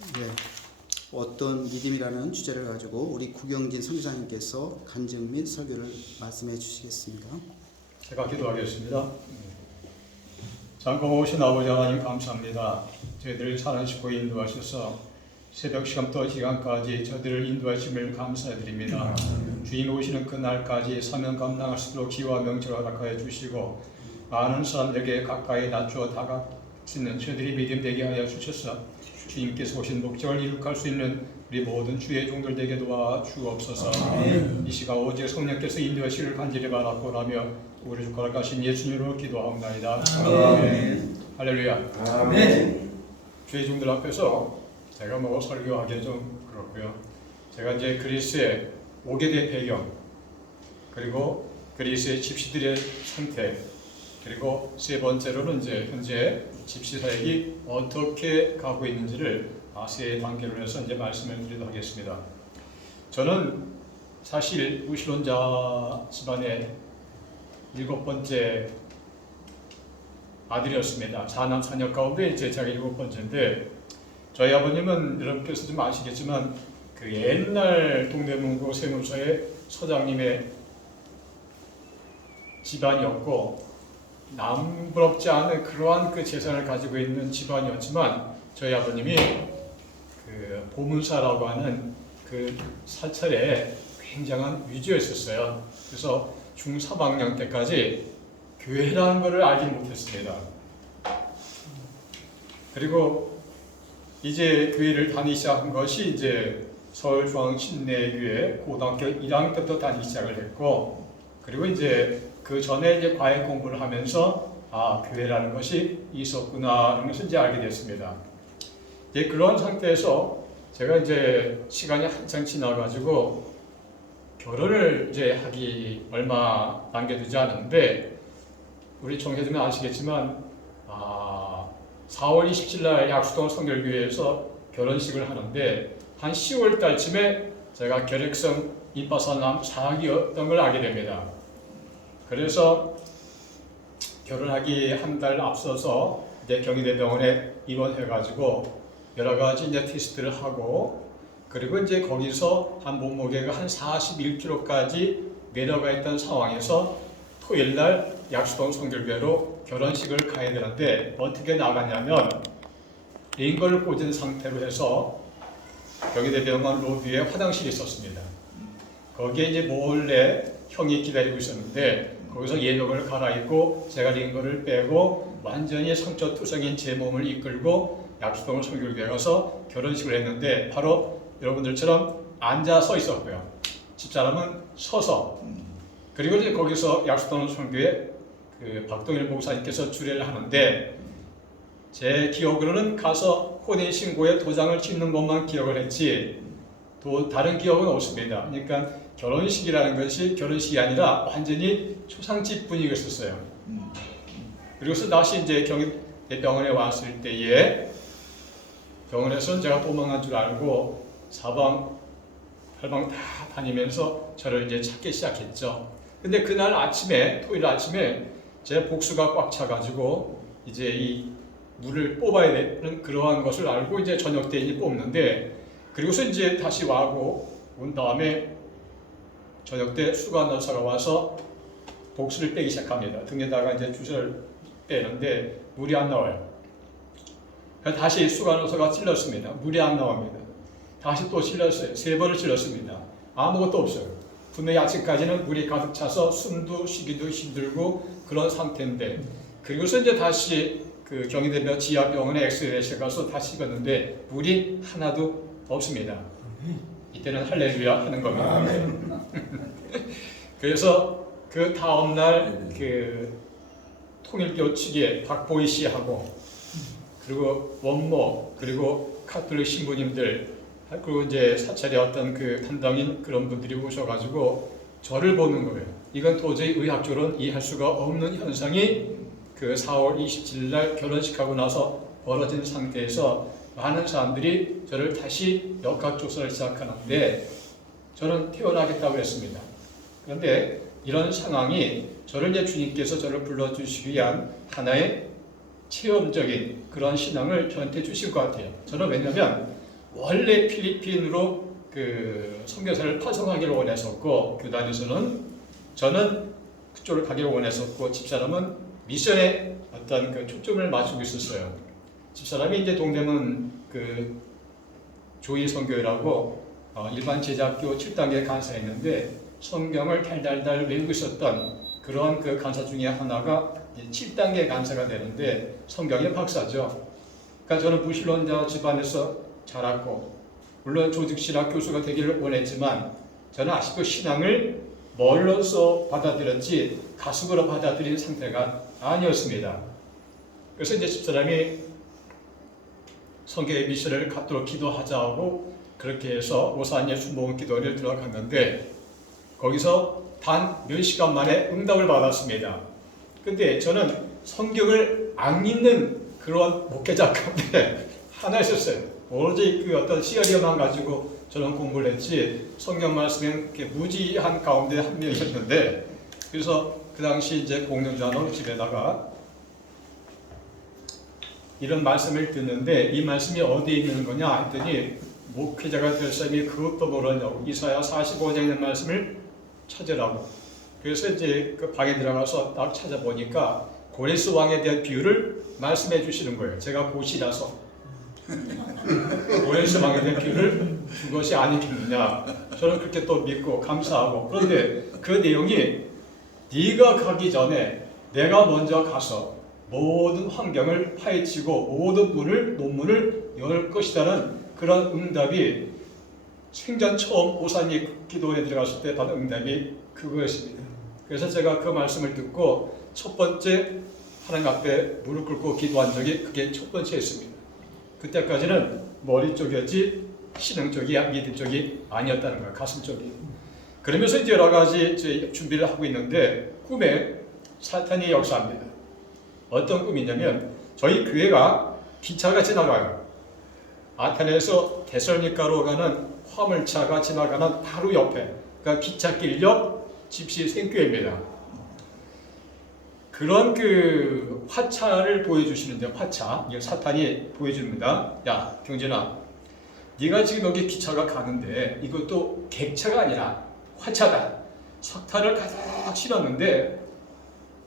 네, 어떤 믿음이라는 주제를 가지고 우리 구경진 선교사님께서 간증 및 설교를 말씀해 주시겠습니다. 제가 기도하겠습니다. 장고오신 아버지 하나님 감사합니다. 저희들을 사는 식구에 인도하셔서 새벽 시간부터 시간까지 저들을 인도하심을 감사드립니다. 주인 오시는 그날까지 사명 감당할 수 있도록 기와 명철을 허락하여 주시고 많은 사람들에게 가까이 낮추어 다가가시는 저들이 믿음 되게 하여 주셔서 주님께서 오신 목적을 이룩할 수 있는 우리 모든 주의 종들 되게 도와주옵소서. 이 시간 오직 성령께서 인도하시기를 간절히 바라고라며 우리 주 거룩하신 예수님으로 기도하옵나이다. 아멘. 할렐루야. 아멘. 주의 종들 앞에서 제가 뭐 설교하기 좀 그렇고요. 제가 이제 그리스에 오게 된 배경, 그리고 그리스의 집시들의 상태, 그리고 세 번째로는 이제 현재 집시 사역이 어떻게 가고 있는지를 세 단계로 해서 이제 말씀을 드리도록 하겠습니다. 저는 사실 무신론자 집안의 7번째 아들이었습니다. 4남 4녀 가운데 이제 제가 7번째인데, 저희 아버님은 여러분께서 좀 아시겠지만 그 옛날 동대문구 세무서의 서장님의 집안이었고 남부럽지 않은 그러한 그 재산을 가지고 있는 집안이었지만, 저희 아버님이 그 보문사라고 하는 그 사찰에 굉장한 위주였었어요. 그래서 중3학년 때까지 교회라는 것을 알지 못했습니다. 그리고 이제 교회를 다니기 시작한 것이 이제 서울중앙신내교회 고등학교 1학년 때부터 다니기 시작을 했고, 그리고 이제 그 전에 이제 과외 공부를 하면서 교회라는 것이 있었구나 하는 것을 이제 알게 됐습니다. 이제 그런 상태에서 제가 이제 시간이 한창 지나가지고 결혼을 이제 하기 얼마 남겨두지 않았는데, 우리 총회장님 아시겠지만 4월 27일 날 약수동 성결교회에서 결혼식을 하는데 한 10월 달쯤에 제가 결핵성 임파선암 사학이었던 걸 알게 됩니다. 그래서 결혼하기 한 달 앞서서 이제 경희대병원에 입원해가지고 여러 가지 이제 테스트를 하고, 그리고 이제 거기서 한 몸무게가 한 41kg까지 내려가 있던 상황에서 토요일 날 약수동 성결교회로 결혼식을 가야 되는데 어떻게 나갔냐면, 링거를 꽂은 상태로 해서 경희대병원 로비에 화장실이 있었습니다. 거기에 이제 몰래 형이 기다리고 있었는데 거기서 예복을 갈아입고 제가 링거를 빼고 완전히 상처투성인 제 몸을 이끌고 약수동 성결교회 가서 결혼식을 했는데, 바로 여러분들처럼 앉아 서 있었고요. 집사람은 서서. 그리고 이제 거기서 약수동 성교회 그 박동일 목사님께서 주례를 하는데, 제 기억으로는 가서 혼인신고에 도장을 찍는 것만 기억을 했지 또 다른 기억은 없습니다. 그러니까 결혼식이라는 것이 결혼식이 아니라 완전히 초상집 분위기였었어요. 그리고서 다시 이제 경희대병원에 왔을 때에 병원에서는 제가 도망간 줄 알고 사방 팔방 다 다니면서 저를 이제 찾기 시작했죠. 근데 그날 아침에, 토요일 아침에 제 복수가 꽉 차가지고 이제 이 물을 뽑아야 되는 그러한 것을 알고 이제 저녁 때 이제 뽑는데, 그리고서 이제 다시 온 다음에 저녁 때 수간호사가 와서 복수를 빼기 시작합니다. 등에다가 이제 주사를 빼는데 물이 안 나와요. 다시 수간호사가 찔렀습니다. 물이 안 나옵니다. 다시 또 찔렀어요. 3번을 찔렀습니다. 아무것도 없어요. 분명히 아침까지는 물이 가득 차서 숨도 쉬기도 힘들고 그런 상태인데, 그리고서 이제 다시 그 경희대병원 지하병원에 엑스레이에 가서 다시 찍었는데 물이 하나도 없습니다. 이때는 할렐루야 하는 겁니다. 그래서 그 다음날 그 통일교 측의 박보희 씨하고 그리고 원모 그리고 카톨릭 신부님들 그리고 이제 사찰의 어떤 그 담당인 그런 분들이 오셔가지고 저를 보는 거예요. 이건 도저히 의학적으로는 이해할 수가 없는 현상이 그 4월 27일 날 결혼식하고 나서 벌어진 상태에서 많은 사람들이 저를 다시 역학조사를 시작하는데, 저는 퇴원하겠다고 했습니다. 그런데 이런 상황이 저를 이제 주님께서 저를 불러주시기 위한 하나의 체험적인 그런 신앙을 저한테 주실 것 같아요. 저는 왜냐하면 원래 필리핀으로 그 선교사를 파송하기를 원했었고, 교단에서는 저는 그쪽을 가기를 원했었고, 집사람은 미션에 어떤 그 초점을 맞추고 있었어요. 집사람이 이제 동대문 그 조이 선교회라고 일반 제자학교 7단계 간사였는데 성경을 달달달 외우고 있었던 그런 그 간사 중에 하나가 7단계 간사가 되는데 성경의 박사죠. 그러니까 저는 무신론자 집안에서 자랐고 물론 조직신학 교수가 되기를 원했지만 저는 아직도 신앙을 멀로서 받아들였지 가슴으로 받아들인 상태가 아니었습니다. 그래서 이제 집사람이 성교의 미션을 갖도록 기도하자고 그렇게 해서 오산예 순복음 기도를 들어갔는데 거기서 단 몇 시간 만에 응답을 받았습니다. 근데 저는 성경을 안 읽는 그런 목회자 가운데 하나 있었어요. 오로지 그 어떤 시어리어만 가지고 저는 공부를 했지 성경 말씀은 무지한 가운데 한 명이었는데 그래서 그 당시 이제 공동장로 집에다가 이런 말씀을 듣는데 이 말씀이 어디에 있는 거냐 했더니 목회자가 될 사람이 그것도 모르냐고 이사야 45장에 있는 말씀을 찾으라고. 그래서 이제 그 방에 들어가서 딱 찾아보니까 고레스 왕에 대한 비유를 말씀해 주시는 거예요. 제가 고시라서 고레스 왕에 대한 비유를 그것이 아니겠느냐. 저는 그렇게 또 믿고 감사하고 그런데 그 내용이 네가 가기 전에 내가 먼저 가서 모든 환경을 파헤치고 모든 논문을 열 것이라는 그런 응답이 생전 처음 오산이 기도에 들어갔을 때 받은 응답이 그거였습니다. 그래서 제가 그 말씀을 듣고 첫 번째 하나님 앞에 무릎 꿇고 기도한 적이 그게 첫 번째였습니다. 그때까지는 머리 쪽이었지 신앙 쪽이 믿음 쪽이 아니었다는 거예요. 가슴 쪽이. 그러면서 이제 여러 가지 이제 준비를 하고 있는데 꿈에 사탄이 역사합니다. 어떤 꿈이냐면 저희 교회가 기차가 지나가요. 아테네에서 데살로니가로 가는 화물차가 지나가는 바로 옆에 그러니까 기찻길 옆 집시 생교회입니다. 그런 그 화차를 보여주시는데 화차 이걸 사탄이 보여줍니다. 야 경진아 네가 지금 여기 기차가 가는데 이것도 객차가 아니라 화차다. 석탄을 가득 실었는데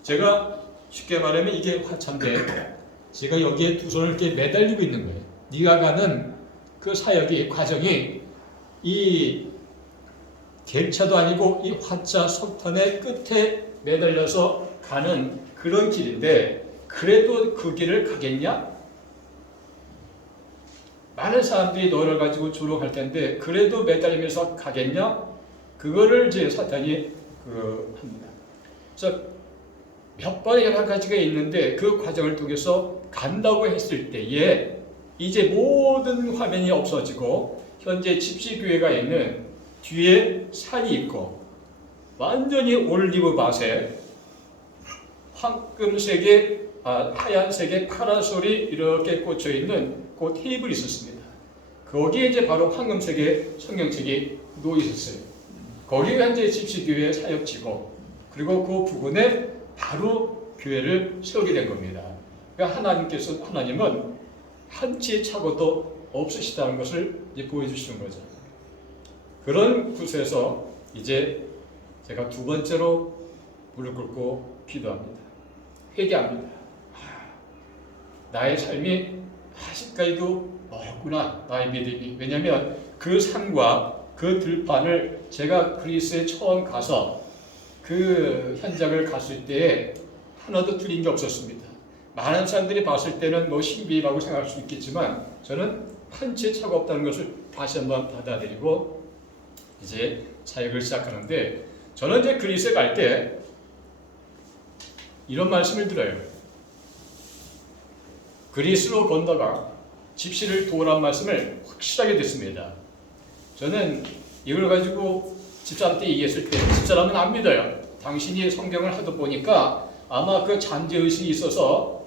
제가 쉽게 말하면 이게 화차인데 제가 여기에 두 손을 이렇게 매달리고 있는 거예요. 네가 가는 그 사역이 과정이 이 객차도 아니고 이 화차 석탄의 끝에 매달려서 가는 그런 길인데 그래도 그 길을 가겠냐? 많은 사람들이 너를 가지고 졸업할 텐데 그래도 매달리면서 가겠냐? 그거를 이제 사탄이 합니다. 그래서 몇 번의 여러 가지가 있는데 그 과정을 통해서 간다고 했을 때에 이제 모든 화면이 없어지고 현재 집시교회가 있는 뒤에 산이 있고 완전히 올리브밭에 황금색의 하얀색의 파라솔이 이렇게 꽂혀 있는 그 테이블이 있었습니다. 거기에 이제 바로 황금색의 성경책이 놓여 있었어요. 거기가 이제 집시교회의 사역지고 그리고 그 부근에 바로 교회를 세우게 된 겁니다. 그러니까 하나님은 한치의 착오도 없으시다는 것을 이제 보여주시는 거죠. 그런 곳에서 이제 제가 두 번째로 무릎 꿇고 기도합니다. 회개합니다. 나의 삶이 아직까지도 어렵구나. 나의 믿음이. 왜냐하면 그 산과 그 들판을 제가 그리스에 처음 가서 그 현장을 갔을 때에 하나도 틀린 게 없었습니다. 많은 사람들이 봤을 때는 뭐 신비라고 생각할 수 있겠지만 저는 한치의 차가 없다는 것을 다시 한번 받아들이고 이제 사역을 시작하는데 저는 이제 그리스에 갈 때 이런 말씀을 들어요. 그리스로 건너가 집시를 도우라는 말씀을 확실하게 듣습니다. 저는 이걸 가지고 집사람한테 얘기했을 때 집사람은 안 믿어요. 당신이 성경을 하도 보니까 아마 그 잔재의식이 있어서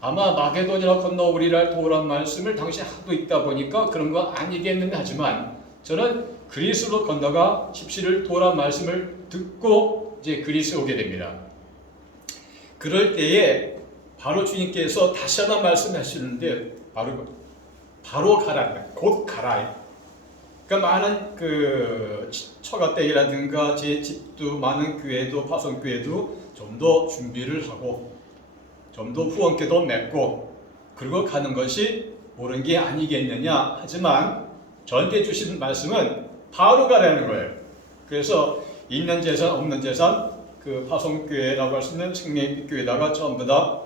아마 마게도니아 건너오리라 도우라는 말씀을 당신이 하도 읽다 보니까 그런 거 아니겠는데 하지만 저는 그리스로 건너가 집시를 도우라는 말씀을 듣고 이제 그리스에 오게 됩니다. 그럴 때에 바로 주님께서 다시 하나 말씀하시는데 바로 바로 가라, 곧 가라. 그러니까 많은 그 처가댁이라든가 제 집도 많은 교회도 파송교회도 좀 더 준비를 하고 좀 더 후원께도 맺고 그리고 가는 것이 옳은 게 아니겠느냐. 하지만 저한테 주신 말씀은 바로 가라는 거예요. 그래서 있는 재산 없는 재산 그 파송교회라고 할 수 있는 생명교회에다가 전부 다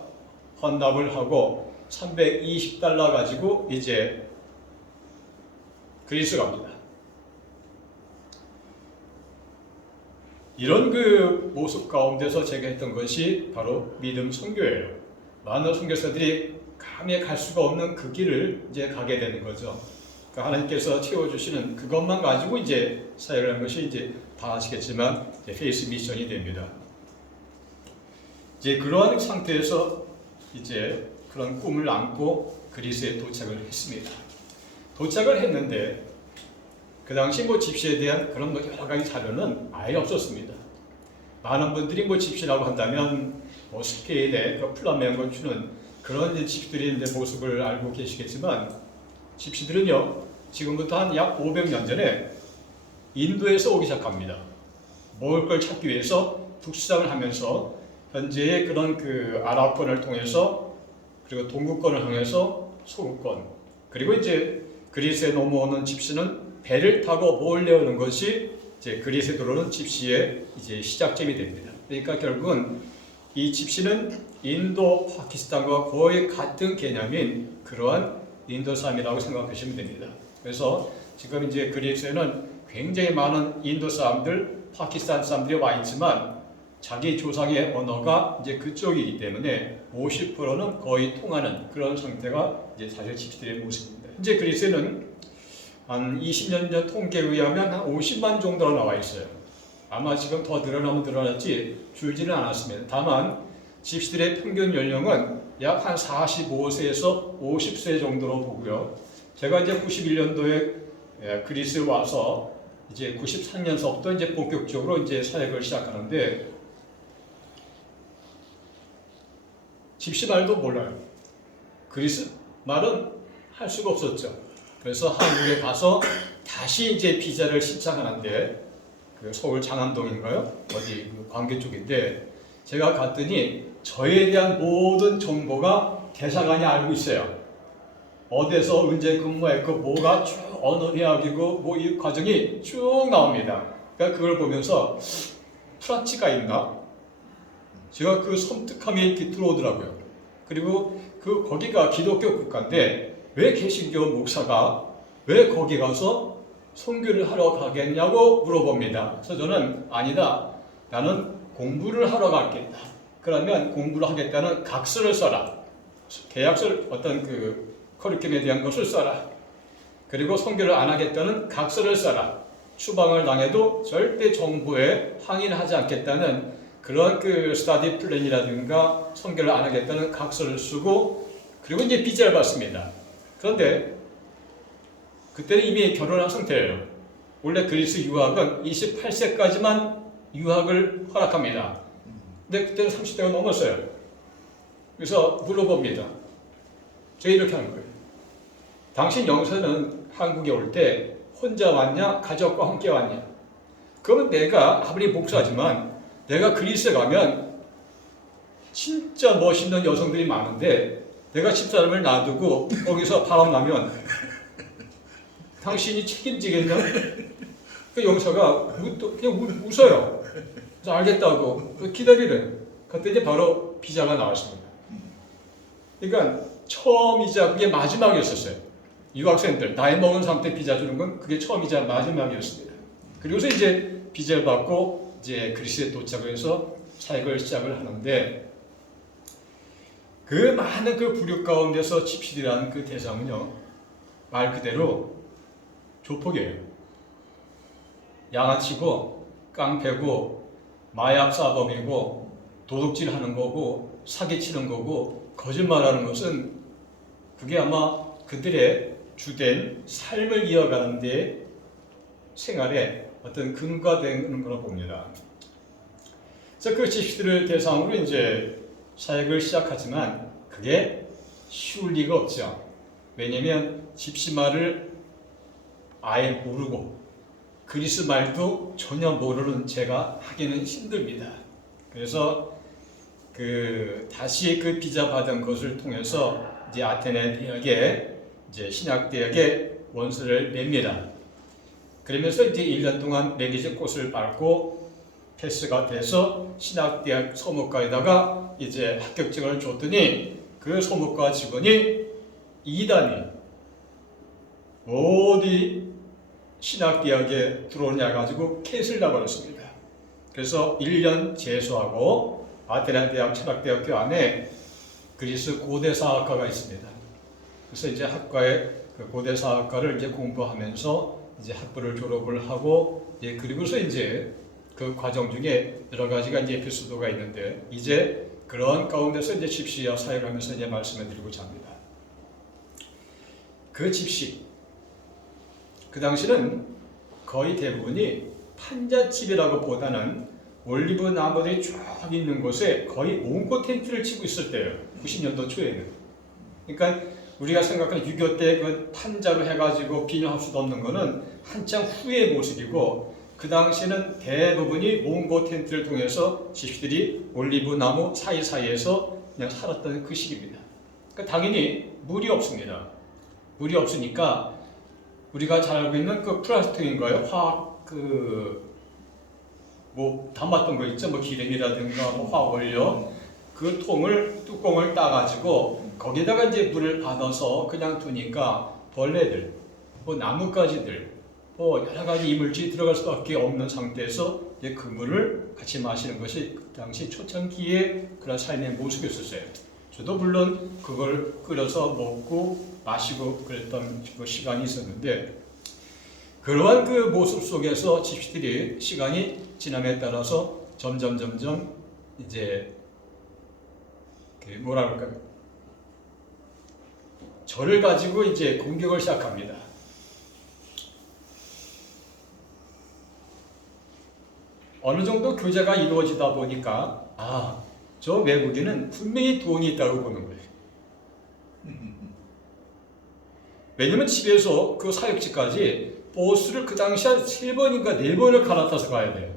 헌납을 하고 320달러 가지고 이제 그리스 갑니다. 이런 그 모습 가운데서 제가 했던 것이 바로 믿음 선교예요. 많은 선교사들이 감히 갈 수가 없는 그 길을 이제 가게 되는 거죠. 그러니까 하나님께서 채워주시는 그것만 가지고 이제 사역을 하는 것이 이제 다 아시겠지만 이제 페이스 미션이 됩니다. 이제 그러한 상태에서 이제 그런 꿈을 안고 그리스에 도착을 했습니다. 도착을 했는데 그 당시 뭐 집시에 대한 그런 여러 가지 자료는 아예 없었습니다. 많은 분들이 뭐 집시라고 한다면 뭐 스페인의 그 플라멩고 추는 그런 집시들의 모습을 알고 계시겠지만 집시들은요 지금부터 한 약 500년 전에 인도에서 오기 시작합니다. 먹을 걸 찾기 위해서 북수장을 하면서 현재의 그런 그 아랍권을 통해서 그리고 동구권을 향해서 서구권 그리고 이제 그리스에 넘어오는 집시는 배를 타고 몰려오는 것이 이제 그리스에 들어오는 집시의 이제 시작점이 됩니다. 그러니까 결국은 이 집시는 인도, 파키스탄과 거의 같은 개념인 그러한 인도 사람이라고 생각하시면 됩니다. 그래서 지금 이제 그리스에는 굉장히 많은 인도 사람들, 파키스탄 사람들이 와 있지만 자기 조상의 언어가 이제 그쪽이기 때문에 50%는 거의 통하는 그런 상태가 이제 사실 집시들의 모습입니다. 현재 그리스에는 한 20년 전 통계에 의하면 한 50만 정도로 나와 있어요. 아마 지금 더 늘어나면 늘어났지 줄지는 않았습니다. 다만 집시들의 평균 연령은 약 한 45세에서 50세 정도로 보고요. 제가 이제 91년도에 그리스에 와서 이제 93년서부터 이제 본격적으로 이제 사역을 시작하는데 집시 말도 몰라요. 그리스 말은 할 수가 없었죠. 그래서 한국에 가서 다시 이제 비자를 신청하는데 그 서울 장안동인가요? 어디 그 광교 쪽인데 제가 갔더니 저에 대한 모든 정보가 대사관이 알고 있어요. 어디서 언제 근무했고 뭐가 쭉 어느 대학이고 뭐 이 과정이 쭉 나옵니다. 그러니까 그걸 보면서 프라치가 있나? 제가 그 섬뜩함이 이렇게 들어오더라고요. 그리고 그 거기가 기독교 국가인데 왜 개신교 목사가 왜 거기 가서 선교를 하러 가겠냐고 물어봅니다. 그래서 저는 아니다. 나는 공부를 하러 가겠다. 그러면 공부를 하겠다는 각서를 써라. 계약서를 어떤 그 커리큘럼에 대한 것을 써라. 그리고 선교를 안 하겠다는 각서를 써라. 추방을 당해도 절대 정부에 항의하지 않겠다는 그런 그 스터디 플랜이라든가 선교를 안 하겠다는 각서를 쓰고 그리고 이제 비자를 받습니다. 그런데 그때는 이미 결혼한 상태예요. 원래 그리스 유학은 28세까지만 유학을 허락합니다. 근데 그때는 30대가 넘었어요. 그래서 물어봅니다. 제가 이렇게 하는 거예요. 당신 영서는 한국에 올 때 혼자 왔냐? 가족과 함께 왔냐? 그러면 내가 아무리 목사지만 내가 그리스에 가면 진짜 멋있는 여성들이 많은데 내가 집사람을 놔두고 거기서 바람 나면 당신이 책임지겠냐? 그 용사가 그냥 웃어요. 그래서 알겠다고 기다리래. 그때 이제 바로 비자가 나왔습니다. 그러니까 처음이자 그게 마지막이었어요. 유학생들 나이 먹은 상태 비자 주는 건 그게 처음이자 마지막이었습니다. 그리고서 이제 비자를 받고 이제 그리스에 도착을 해서 사역을 시작을 하는데 그 많은 그 부류 가운데서 집시들이라는 그 대상은요 말 그대로 조폭이에요. 양아치고 깡패고 마약 사범이고 도둑질하는 거고 사기치는 거고 거짓말하는 것은 그게 아마 그들의 주된 삶을 이어가는 데 생활에 어떤 근거가 되는 거라고 봅니다. 그래서 그 집시들을 대상으로 이제 사역을 시작하지만 그게 쉬울 리가 없죠. 왜냐면 집시말을 아예 모르고 그리스 말도 전혀 모르는 제가 하기는 힘듭니다. 그래서 다시 그 비자 받은 것을 통해서 이제 아테네 대학에 이제 신학 대학에 원서를 냅니다. 그러면서 이제 1년 동안 매기적 꽃을 밟고 패스가 돼서 신학대학 서무과에다가 이제 합격증을 줬더니 그 서무과 직원이 이단이 어디 신학대학에 들어오냐 가지고 케이스를 나버렸습니다. 그래서 1년 재수하고 아테네 대학 신학대학교 안에 그리스 고대사학과가 있습니다. 그래서 이제 학과에 그 고대사학과를 이제 공부하면서 이제 학부를 졸업을 하고 그리고서 이제 그 과정 중에 여러 가지가 이제 에피소드가 있는데 이제 그런 가운데서 이제 집시와 사역을 하면서 이제 말씀을 드리고자 합니다. 그 집시 그 당시는 거의 대부분이 판잣집이라고 보다는 올리브 나무들이 쭉 있는 곳에 거의 몽고 텐트를 치고 있을 때예요. 90년도 초에는. 그러니까 우리가 생각하는 6.25 때 그 판자로 해가지고 비닐하우스 없는 거는 한참 후의 모습이고 그 당시에는 대부분이 몽고 텐트를 통해서 집시들이 올리브 나무 사이사이에서 그냥 살았던 그 시기입니다. 그러니까 당연히 물이 없습니다. 물이 없으니까 우리가 잘 알고 있는 그 플라스틱인가요? 화학 뭐 담았던 거 있죠? 뭐 기름이라든가 뭐 화학원료 그 뚜껑을 따가지고 거기다가 이제 물을 받아서 그냥 두니까 벌레들, 뭐 나뭇가지들, 뭐 여러 가지 이물질이 들어갈 수밖에 없는 상태에서 이제 그 물을 같이 마시는 것이 그 당시 초창기의 그런 삶의 모습이었어요. 저도 물론 그걸 끓여서 먹고 마시고 그랬던 그 시간이 있었는데 그러한 그 모습 속에서 집시들이 시간이 지남에 따라서 점점 이제 뭐라 그럴까 저를 가지고 이제 공격을 시작합니다. 어느 정도 교제가 이루어지다 보니까 저 외국인은 분명히 돈이 있다고 보는 거예요. 왜냐면 집에서 그 사역지까지 버스를 그 당시 한 3번인가 4번을 갈아타서 가야 돼요.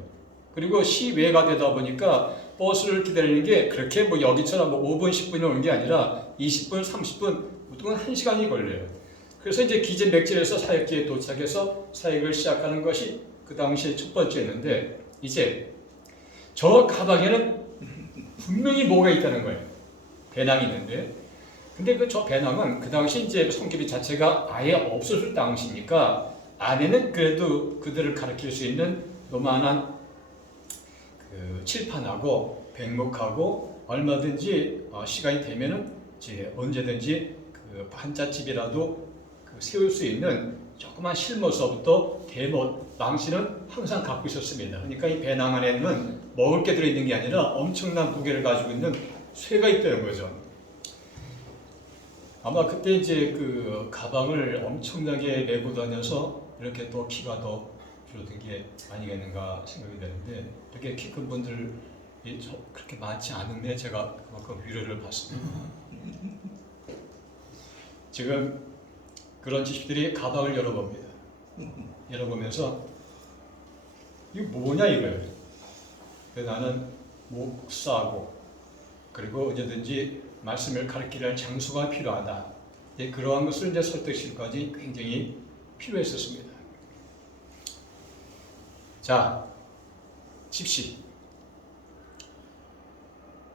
그리고 시외가 되다 보니까 버스를 기다리는 게 그렇게 뭐 여기처럼 뭐 5분, 10분이 오는 게 아니라 20분, 30분, 보통은 1시간이 걸려요. 그래서 이제 기진맥진해서 사역지에 도착해서 사역을 시작하는 것이 그 당시에 첫 번째였는데 이제 저 가방에는 분명히 뭐가 있다는 거예요. 배낭이 있는데 근데 저 배낭은 그 당시 이제 성기비 자체가 아예 없었을 당시니까 안에는 그래도 그들을 가르칠 수 있는 요만한 그 칠판하고 백목하고 얼마든지 시간이 되면은 이제 언제든지 그 판잣집이라도 세울 수 있는 조그만 실모서부터 대못 망치는 항상 갖고 있었습니다. 그러니까 이 배낭 안에는 먹을 게 들어있는 게 아니라 엄청난 무게를 가지고 있는 쇠가 있다는 거죠. 아마 그때 이제 그 가방을 엄청나게 메고 다녀서 이렇게 또 키가 더 줄어든 게 아니겠는가 생각이 되는데 이렇게 키 큰 분들이 그렇게 많지 않은데 제가 그만큼 위로를 받습니다. 지금 그런 집시들이 가방을 열어봅니다. 열어보면서 이거 뭐냐 이거예요. 그래서 나는 목사고 그리고 언제든지 말씀을 가르치려 할 장소가 필요하다. 그러한 것을 이제 설득시까지 굉장히 필요했었습니다. 자, 집시.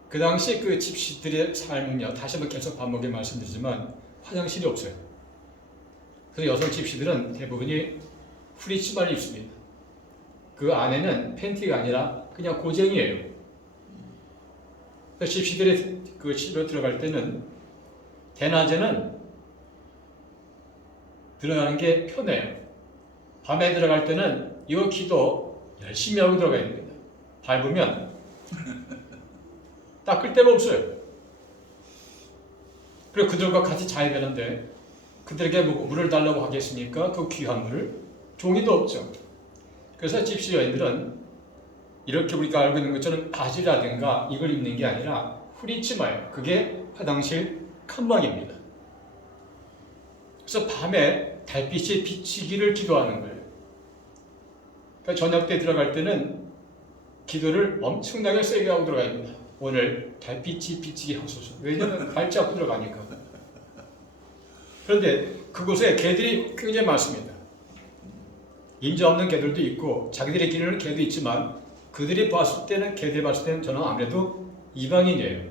그 당시 그 집시들의 삶은요, 다시 한번 계속 반복해 말씀드리지만 화장실이 없어요. 그래서 여성 집시들은 대부분이 후리치마를 입습니다. 그 안에는 팬티가 아니라 그냥 고쟁이에요. 집시들의 그 집으로 들어갈 때는 대낮에는 들어가는 게 편해요. 밤에 들어갈 때는 이거 기도 열심히 하고 들어가야 됩니다. 밟으면 닦을 데가 없어요. 그리고 그들과 같이 자야 되는데 그들에게 물을 달라고 하겠습니까? 그 귀한 물을? 종이도 없죠. 그래서 집시 여인들은 이렇게 우리가 알고 있는 것처럼 바지라든가 이걸 입는 게 아니라 후리치마예요. 그게 화장실 칸막입니다. 그래서 밤에 달빛이 비치기를 기도하는 거예요. 그러니까 저녁 때 들어갈 때는 기도를 엄청나게 세게 하고 들어갑니다. 오늘 달빛이 비치게 하소서. 왜냐하면 발치 않고 들어가니까. 그런데 그곳에 개들이 굉장히 많습니다. 인자 없는 개들도 있고 자기들의 기르는 개도 있지만 그들이 봤을 때는 개들이 봤을 때는 저는 아무래도 이방인이에요.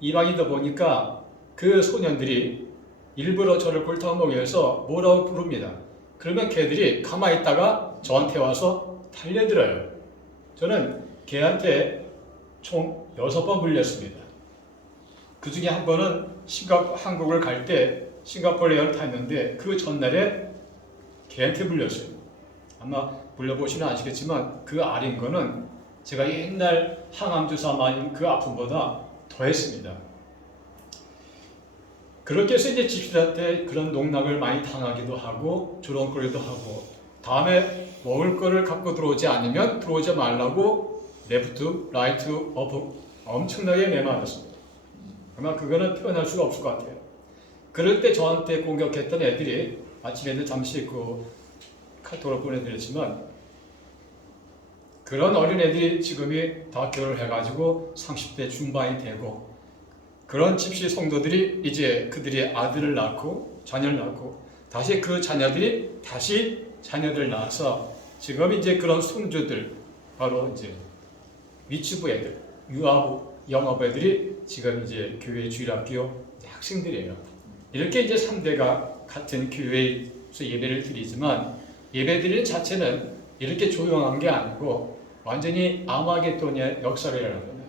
이방이다 보니까 그 소년들이 일부러 저를 골탕먹이기 위해서 뭐라고 부릅니다. 그러면 개들이 가만히 있다가 저한테 와서 달려들어요. 저는 개한테 총 6번 물렸습니다. 그 중에 한 번은 한국을 갈 때 싱가포르 여행을 탔는데 그 전날에 개한테 물렸어요. 아마 물려보시면 아시겠지만 그 아린 거는 제가 옛날 항암주사 맞은 그 아픔보다 더했습니다. 그렇게 해서 이제 집시한테 그런 농락을 많이 당하기도 하고 조롱거리도 하고 다음에 먹을 거를 갖고 들어오지 않으면 들어오지 말라고 레프트, 라이트, 어프 엄청나게 매맞았습니다. 아마 그거는 표현할 수가 없을 것 같아요. 그럴 때 저한테 공격했던 애들이 아침에도 잠시 그 카톡을 보내드렸지만 그런 어린애들이 지금이 다 결혼을 해가지고 30대 중반이 되고 그런 집시 성도들이 이제 그들의 아들을 낳고 자녀를 낳고 다시 그 자녀들이 다시 자녀들을 낳아서 지금 이제 그런 손주들 바로 이제 위치부 애들, 유아부, 영아부 애들이 지금 이제 교회 주일학교 학생들이에요. 이렇게 이제 3대가 같은 교회에서 예배를 드리지만 예배드리는 자체는 이렇게 조용한 게 아니고 완전히 아마겟돈의 역사라는 거예요.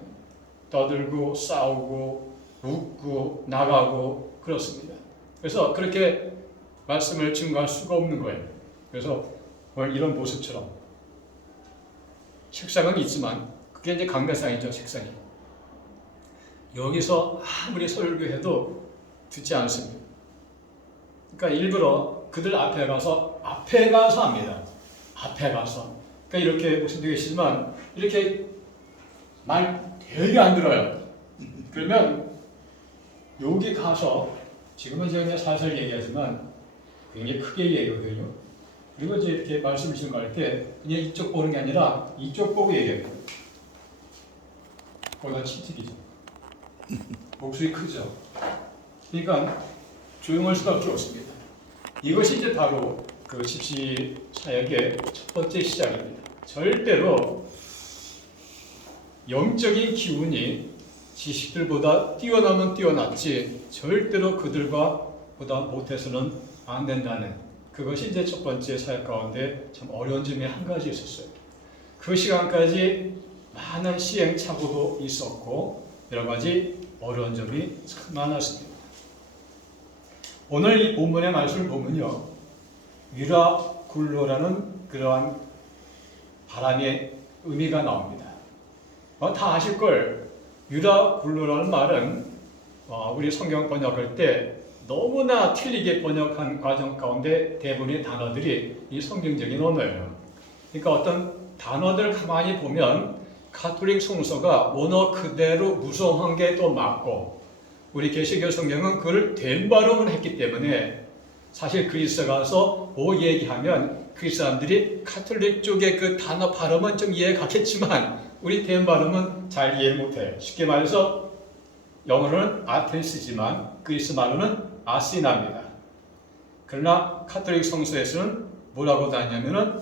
떠들고 싸우고 웃고 나가고 그렇습니다. 그래서 그렇게 말씀을 증거할 수가 없는 거예요. 그래서 오늘 이런 모습처럼 책상은 있지만 그게 이제 강대상이죠. 책상이. 여기서 아무리 설교해도 듣지 않습니다. 그러니까 일부러 그들 앞에 가서 합니다. 앞에 가서. 그러니까 이렇게 목사님도 계시지만 이렇게 말 되게 안 들어요. 그러면 여기 가서 지금은 제가 그냥 살살 얘기하지만 굉장히 크게 얘기하거든요. 그리고 이제 이렇게 말씀을 증거할 때 그냥 이쪽 보는 게 아니라 이쪽 보고 얘기해요. 거기다 치트기죠. 목소리 크죠. 그러니까 조용할 수밖에 없습니다. 이것이 이제 바로 그 집시 사역의 첫 번째 시작입니다. 절대로 영적인 기운이 지식들보다 뛰어나면 뛰어났지 절대로 그들과 보다 못해서는 안 된다는 그것이 이제 첫 번째 사역 가운데 참 어려운 점이 한 가지 있었어요. 그 시간까지 많은 시행착오도 있었고 여러 가지 어려운 점이 참 많았습니다. 오늘 이 본문의 말씀을 보면요, 유라굴로라는 그러한 바람의 의미가 나옵니다. 다 아실 걸 유라굴로라는 말은 우리 성경 번역할 때 너무나 틀리게 번역한 과정 가운데 대부분의 단어들이 이 성경적인 언어예요. 그러니까 어떤 단어들 가만히 보면 가톨릭 성서가 원어 그대로 무성한 게 또 맞고 우리 개시교 성경은 그걸 된 발음을 했기 때문에 사실 그리스 가서 뭐 얘기하면 그리스 사람들이 가톨릭 쪽의 그 단어 발음은 좀 이해 가겠지만 우리 된 발음은 잘 이해 못해요. 쉽게 말해서 영어로는 아테네스지만 그리스 말로는 아시나입니다. 그러나 가톨릭 성서에서는 뭐라고 나왔냐면은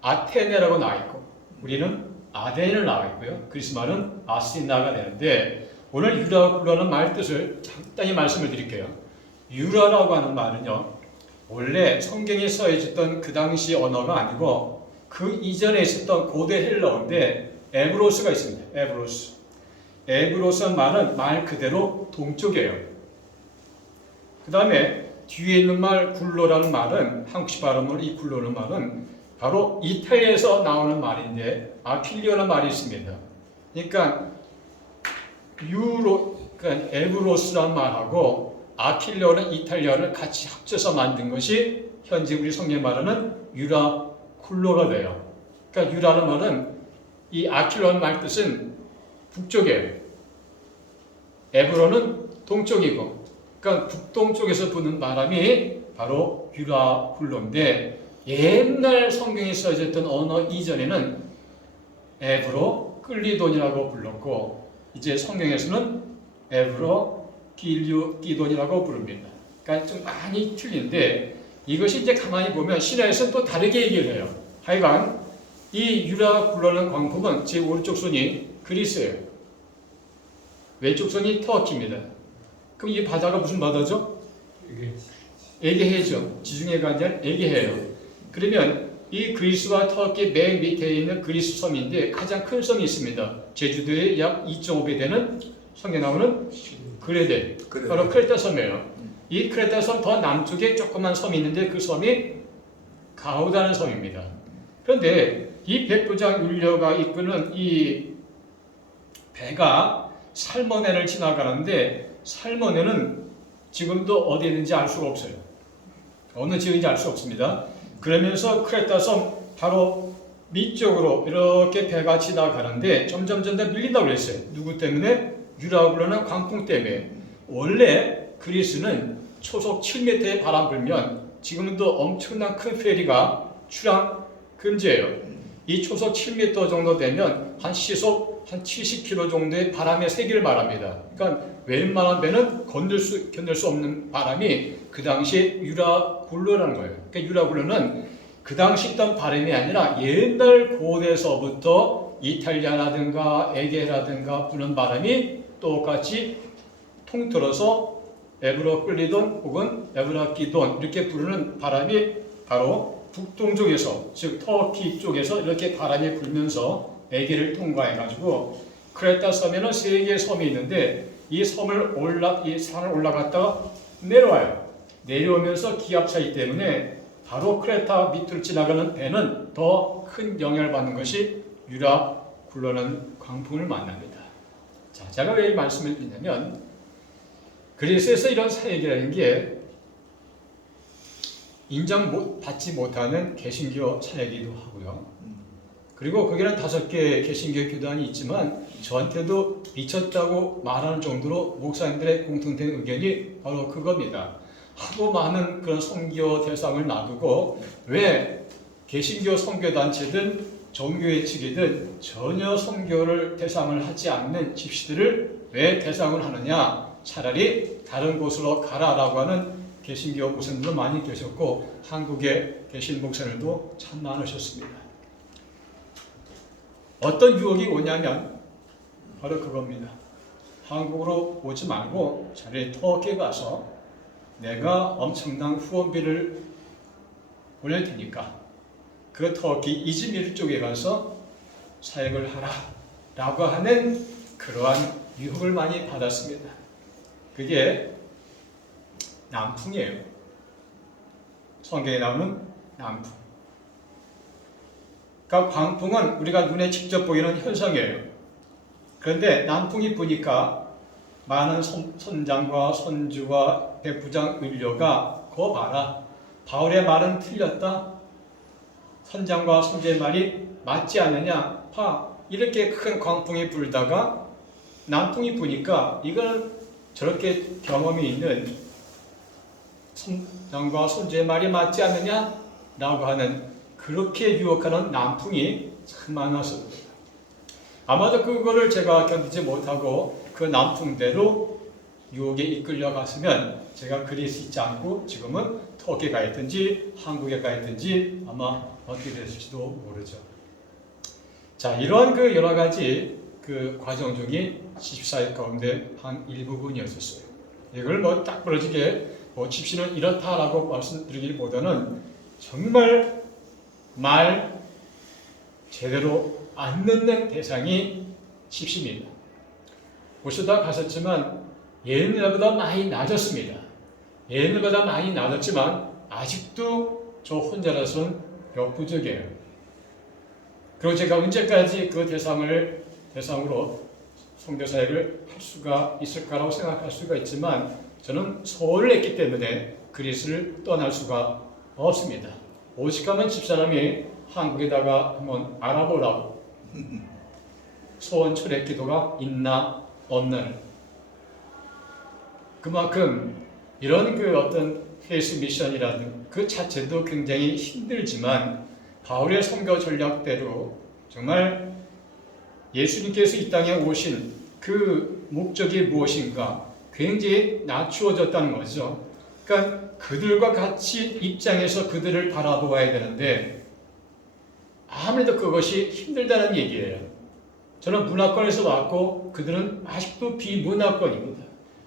아테네라고 나와 있고 우리는 아덴을 나와 있고요. 그리스 말은 아시나가 되는데 오늘 유라굴로라는 말 뜻을 간단히 말씀을 드릴게요. 유라라고 하는 말은요, 원래 성경에 써있었던 그 당시 언어가 아니고 그 이전에 있었던 고대 헬라어인데 에브로스가 있습니다. 에브로스는 말은 말 그대로 동쪽이에요. 그 다음에 뒤에 있는 말 굴로라는 말은 한국식 발음으로 이 굴로라는 말은 바로 이탈리아에서 나오는 말인데 아킬리오라는 말이 있습니다. 그러니까 그러니까 에브로스라는 말하고 아킬리오는 이탈리아를 같이 합쳐서 만든 것이 현재 우리 성경에 말하는 유라굴로가 돼요. 그러니까 유라는 말은 이 아킬리오라는 말 뜻은 북쪽이에요. 에브로는 동쪽이고 그러니까 북동쪽에서 부는 바람이 바로 유라굴로인데 옛날 성경에 써졌던 언어 이전에는 에브로 끌리돈이라고 불렀고 이제 성경에서는 에브로 기돈이라고 부릅니다. 그러니까 좀 많이 틀린데 이것이 이제 가만히 보면 신화에서는 또 다르게 얘기를 해요. 하여간 이 유라굴로라는 광풍은 제 오른쪽 손이 그리스예요. 왼쪽 손이 터키입니다. 그럼 이 바다가 무슨 바다죠? 에게해죠. 지중해가 아니라 에게해예요. 그러면 이 그리스와 터키 맨 밑에 있는 그리스 섬인데 가장 큰 섬이 있습니다. 제주도에 약 2.5배 되는 성에 나오는 그레데, 바로 크레타 섬이에요. 이 크레타 섬 더 남쪽에 조그만 섬이 있는데 그 섬이 가우다는 섬입니다. 그런데 이 백부장 율려가 이끄는 이 배가 살모네를 지나가는데 살모네는 지금도 어디에 있는지 알 수가 없어요. 어느 지역인지 알 수 없습니다. 그러면서 크레타 섬 바로 밑쪽으로 이렇게 배가 지나가는데 점점 더 밀린다고 그랬어요. 누구 때문에? 유라굴로는 광풍 때문에. 원래 그리스는 초속 7m의 바람 불면 지금도 엄청난 큰 페리가 출항 금지예요. 이 초속 7m 정도 되면 한 시속 한 70km 정도의 바람의 세기를 말합니다. 그러니까 웬만한 배는 견딜 수 없는 바람이 그 당시에 유라굴로라는 거예요. 그러니까 유라굴로는 그 당시 있던 바람이 아니라 옛날 고대서부터 이탈리아라든가 에게라든가 부는 바람이 똑같이 통틀어서 에브로 끌리돈 혹은 에브라기돈 이렇게 부르는 바람이 바로 북동쪽에서 즉 터키 쪽에서 이렇게 바람이 불면서 에게를 통과해가지고 크레타 섬에는 3개의 섬이 있는데 이 산을 올라갔다가 내려와요. 내려오면서 기압 차이 때문에 바로 크레타 밑으로 지나가는 배는 더 큰 영향을 받는 것이 유라굴로라는 광풍을 만납니다. 자, 제가 왜 이 말씀을 드리냐면 그리스에서 이런 사역이라는 게 인정받지 못하는 개신교 사역이기도 하고요. 그리고 거기는 5개의 개신교 교단이 있지만 저한테도 미쳤다고 말하는 정도로 목사님들의 공통된 의견이 바로 그겁니다. 하도 많은 그런 선교 대상을 놔두고 왜 개신교 선교단체든 종교의 측이든 전혀 선교를 대상을 하지 않는 집시들을 왜 대상을 하느냐, 차라리 다른 곳으로 가라라고 하는 개신교 목사님도 많이 계셨고 한국에 계신 목사님도 참 많으셨습니다. 어떤 유혹이 오냐면 바로 그겁니다. 한국으로 오지 말고 차라리 터키에 가서 내가 엄청난 후원비를 보낼 테니까 그 터키 이즈미르 쪽에 가서 사역을 하라 라고 하는 그러한 유혹을 많이 받았습니다. 그게 남풍이에요. 성경에 나오는 남풍. 그러니까 광풍은 우리가 눈에 직접 보이는 현상이에요. 그런데 남풍이 부니까 많은 선장과 선주와 백부장 율료가 거 봐라. 바울의 말은 틀렸다. 선장과 선주의 말이 맞지 않느냐. 봐. 이렇게 큰 광풍이 불다가 남풍이 부니까 이거는 저렇게 경험이 있는 선장과 선주의 말이 맞지 않느냐? 라고 하는 그렇게 유혹하는 남풍이 참 많았습니다. 아마도 그거를 제가 견디지 못하고 그 남풍대로 유혹에 이끌려 갔으면 제가 그리스 있지 않고 지금은 터키에 가 있든지 한국에 가 있든지 아마 어떻게 됐을지도 모르죠. 자, 이러한 그 여러 가지 그 과정 중에 집사역 가운데 한 일부분이었어요. 이걸 뭐 딱 부러지게 집시는 이렇다라고 말씀드리기보다는 정말 말 제대로 안 듣는 대상이 집시입니다. 모시다 갔었지만 예전보다 많이 낮았습니다. 예전보다 많이 낮았지만 아직도 저 혼자라서는 역부족이에요. 그리고 제가 언제까지 그 대상으로 선교사역을 할 수가 있을까라고 생각할 수가 있지만 저는 소원을 했기 때문에 그리스를 떠날 수가 없습니다. 오직하면 집사람이 한국에다가 한번 알아보라고 소원 철회 기도가 있나 없나를. 그만큼 이런 그 어떤 페이스 미션이라는 그 자체도 굉장히 힘들지만 바울의 선교 전략대로 정말 예수님께서 이 땅에 오신 그 목적이 무엇인가 굉장히 낮추어졌다는 거죠. 그러니까 그들과 같이 입장에서 그들을 바라보아야 되는데 아무래도 그것이 힘들다는 얘기예요. 저는 문화권에서 왔고 그들은 아직도 비문화권입니다.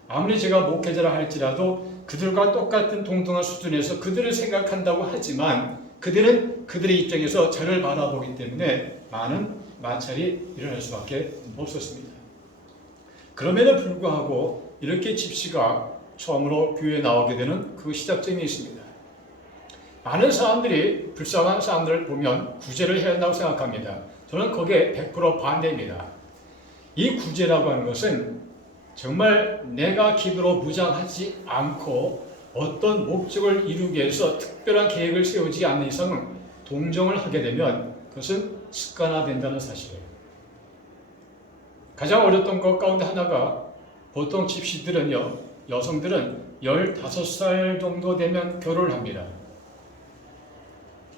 아무리 제가 목회자라 할지라도 그들과 똑같은 동등한 수준에서 그들을 생각한다고 하지만 그들은 그들의 입장에서 저를 바라보기 때문에 많은 마찰이 일어날 수밖에 없었습니다. 그럼에도 불구하고 이렇게 집시가 처음으로 교회에 나오게 되는 그 시작점이 있습니다. 많은 사람들이 불쌍한 사람들을 보면 구제를 해야 한다고 생각합니다. 저는 거기에 100% 반대입니다. 이 구제라고 하는 것은 정말 내가 기도로 무장하지 않고 어떤 목적을 이루기 위해서 특별한 계획을 세우지 않는 이상 동정을 하게 되면 그것은 습관화된다는 사실이에요. 가장 어렸던 것 가운데 하나가 보통 집시들은요, 여성들은 15살 정도 되면 결혼을 합니다.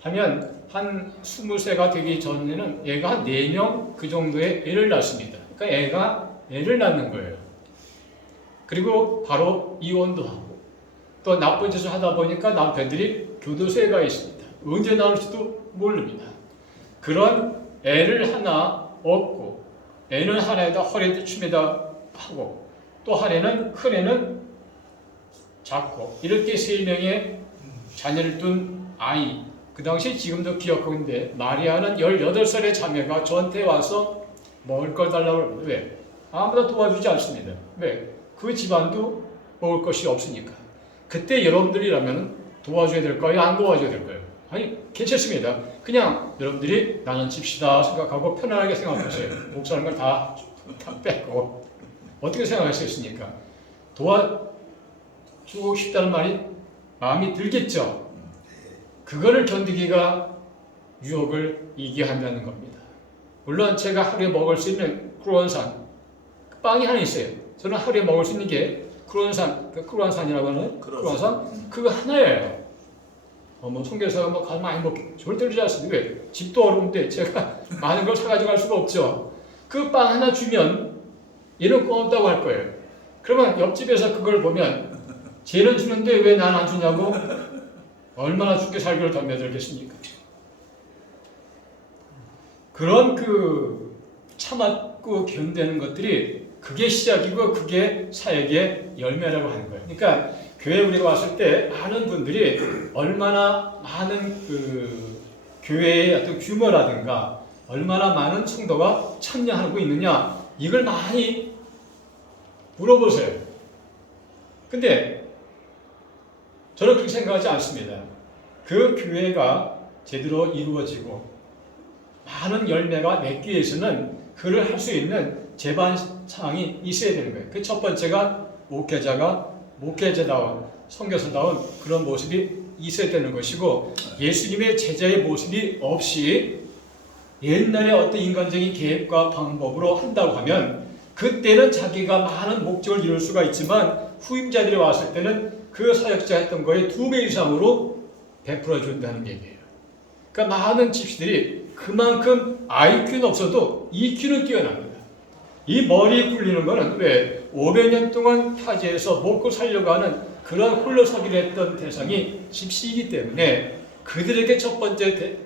하면 한 20세가 되기 전에는 애가 한 4명 그 정도의 애를 낳습니다. 그러니까 애가 애를 낳는 거예요. 그리고 바로 이혼도 하고 또 나쁜 짓을 하다 보니까 남편들이 교도소에 가 있습니다. 언제 나올지도 모릅니다. 그런 애를 하나 얻고 애는 하나에다 허리에다 춤에다 하고 또 한 애는 큰 애는 작고 이렇게 3명의 자녀를 둔 아이 그 당시 지금도 기억하고 있는데 마리아는 18살의 자매가 저한테 와서 먹을 걸 달라고 합니다. 왜? 아무도 도와주지 않습니다. 왜? 그 집안도 먹을 것이 없으니까. 그때 여러분들이라면 도와줘야 될 거예요? 안 도와줘야 될 거예요? 아니 괜찮습니다. 그냥 여러분들이 나는 집시다 생각하고 편안하게 생각하세요. 목사는 걸 다 뺏고 어떻게 생각할 수 있습니까? 도와주고 싶다는 말이 마음이 들겠죠. 그거를 견디기가 유혹을 이겨야 한다는 겁니다. 물론 제가 하루에 먹을 수 있는 크루원산 빵이 하나 있어요. 저는 하루에 먹을 수 있는 게 크루원산이라고 하는 크루원산 그거 하나예요. 뭐 송교사가 뭐 가서 많이 먹기 절대 그러지 않습니다. 왜? 집도 어려운데 제가 많은 걸 사가지고 갈 수가 없죠. 그 빵 하나 주면 얘는 고맙다고 할 거예요. 그러면 옆집에서 그걸 보면 쟤는 주는데 왜 난 안 주냐고 얼마나 죽게 살기를 덤벼들겠습니까? 그런 그 참았고 견디는 것들이 그게 시작이고 그게 사역의 열매라고 하는 거예요. 그러니까 교회 우리가 왔을 때 많은 분들이 얼마나 많은 그 교회의 어떤 규모라든가 얼마나 많은 성도가 참여하고 있느냐 이걸 많이 물어보세요. 근데 저는 그렇게 생각하지 않습니다. 그 교회가 제대로 이루어지고 많은 열매가 맺기 위해서는 그를 할 수 있는 제반 사항이 있어야 되는 거예요. 그 첫 번째가 목회자가 목회자다운 선교사다운 그런 모습이 있어야 되는 것이고 예수님의 제자의 모습이 없이 옛날에 어떤 인간적인 계획과 방법으로 한다고 하면 그때는 자기가 많은 목적을 이룰 수가 있지만 후임자들이 왔을 때는 그 사역자 했던 거에 2배 이상으로 베풀어 준다는 얘기예요. 그러니까 많은 집시들이 그만큼 IQ는 없어도 EQ는 뛰어납니다. 이 머리 굴리는 거는 왜 500년 동안 타지에서 먹고 살려고 하는 그런 홀로서기를 했던 대상이 집시이기 때문에 그들에게 첫 번째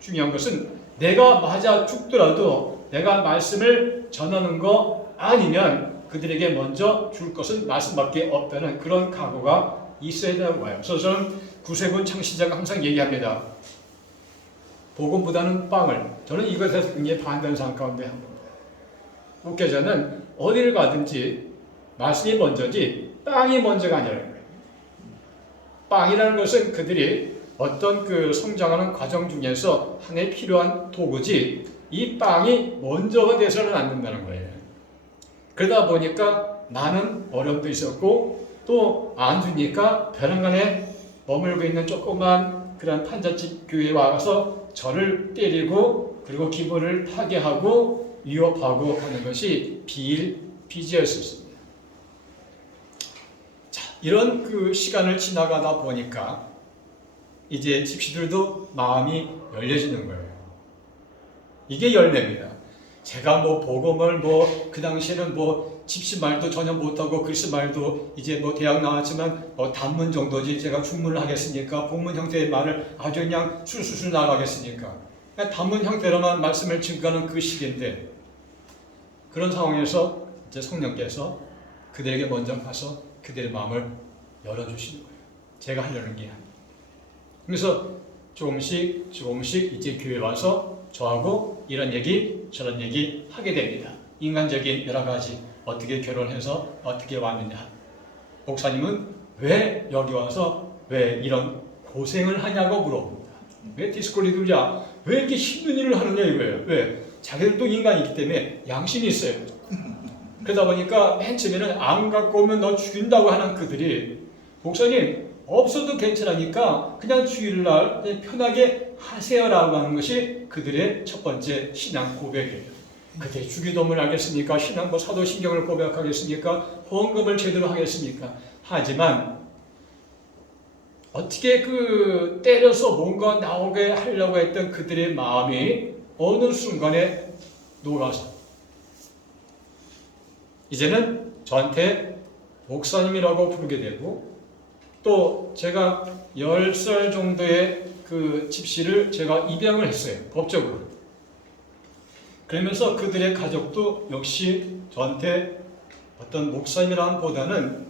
중요한 것은 내가 맞아 죽더라도 내가 말씀을 전하는 거 아니면 그들에게 먼저 줄 것은 말씀밖에 없다는 그런 각오가 있어야 된다고 봐요. 그래서 저는 구세군 창시자가 항상 얘기합니다. 복음보다는 빵을. 저는 이것에서 굉장히 반대하는 사람 가운데 한 겁니다. 목회자는 어디를 가든지 말씀이 먼저지 빵이 먼저가 아니라는 거예요. 빵이라는 것은 그들이 어떤 그 성장하는 과정 중에서 하나의 필요한 도구지 이 빵이 먼저가 돼서는 안 된다는 거예요. 그러다 보니까 많은 어려움도 있었고 또 안 주니까 벼랑간에 머물고 있는 조그만 그런 판잣집 교회에 와서 저를 때리고 그리고 기분을 파괴하고 위협하고 하는 것이 비일비재였습니다. 자, 이런 그 시간을 지나가다 보니까 이제 집시들도 마음이 열려지는 거예요. 이게 열매입니다. 제가 뭐 복음을 뭐 그 당시에는 뭐 집시 말도 전혀 못하고 그리스 말도 이제 뭐 대학 나왔지만 뭐 단문 정도지 제가 중문을 하겠습니까? 복문 형태의 말을 아주 그냥 술술술 나가겠습니까? 그냥 단문 형태로만 말씀을 증거하는 그 시기인데 그런 상황에서 이제 성령께서 그들에게 먼저 가서 그들의 마음을 열어주시는 거예요. 제가 하려는 게 아니에요. 그래서 조금씩 이제 교회 와서 저하고 이런 얘기 저런 얘기 하게 됩니다. 인간적인 여러 가지 어떻게 결혼해서 어떻게 왔느냐, 목사님은 왜 여기 와서 왜 이런 고생을 하냐고 물어봅니다. 왜 디스콜리드냐, 왜 이렇게 힘든 일을 하느냐 이거예요. 왜? 자기들도 인간이기 때문에 양심이 있어요. 그러다 보니까 맨 처음에는 안 갖고 오면 너 죽인다고 하는 그들이 목사님 없어도 괜찮으니까 그냥 주일날 그냥 편하게 하세요라고 하는 것이 그들의 첫 번째 신앙 고백이에요. 그때 주기도문을 하겠습니까? 신앙 뭐 사도신경을 고백하겠습니까? 헌금을 제대로 하겠습니까? 하지만 어떻게 그 때려서 뭔가 나오게 하려고 했던 그들의 마음이 어느 순간에 녹아서 이제는 저한테 목사님이라고 부르게 되고 또 제가 10살 정도의 그 집시를 제가 입양을 했어요. 법적으로. 그러면서 그들의 가족도 역시 저한테 어떤 목사님이라 보다는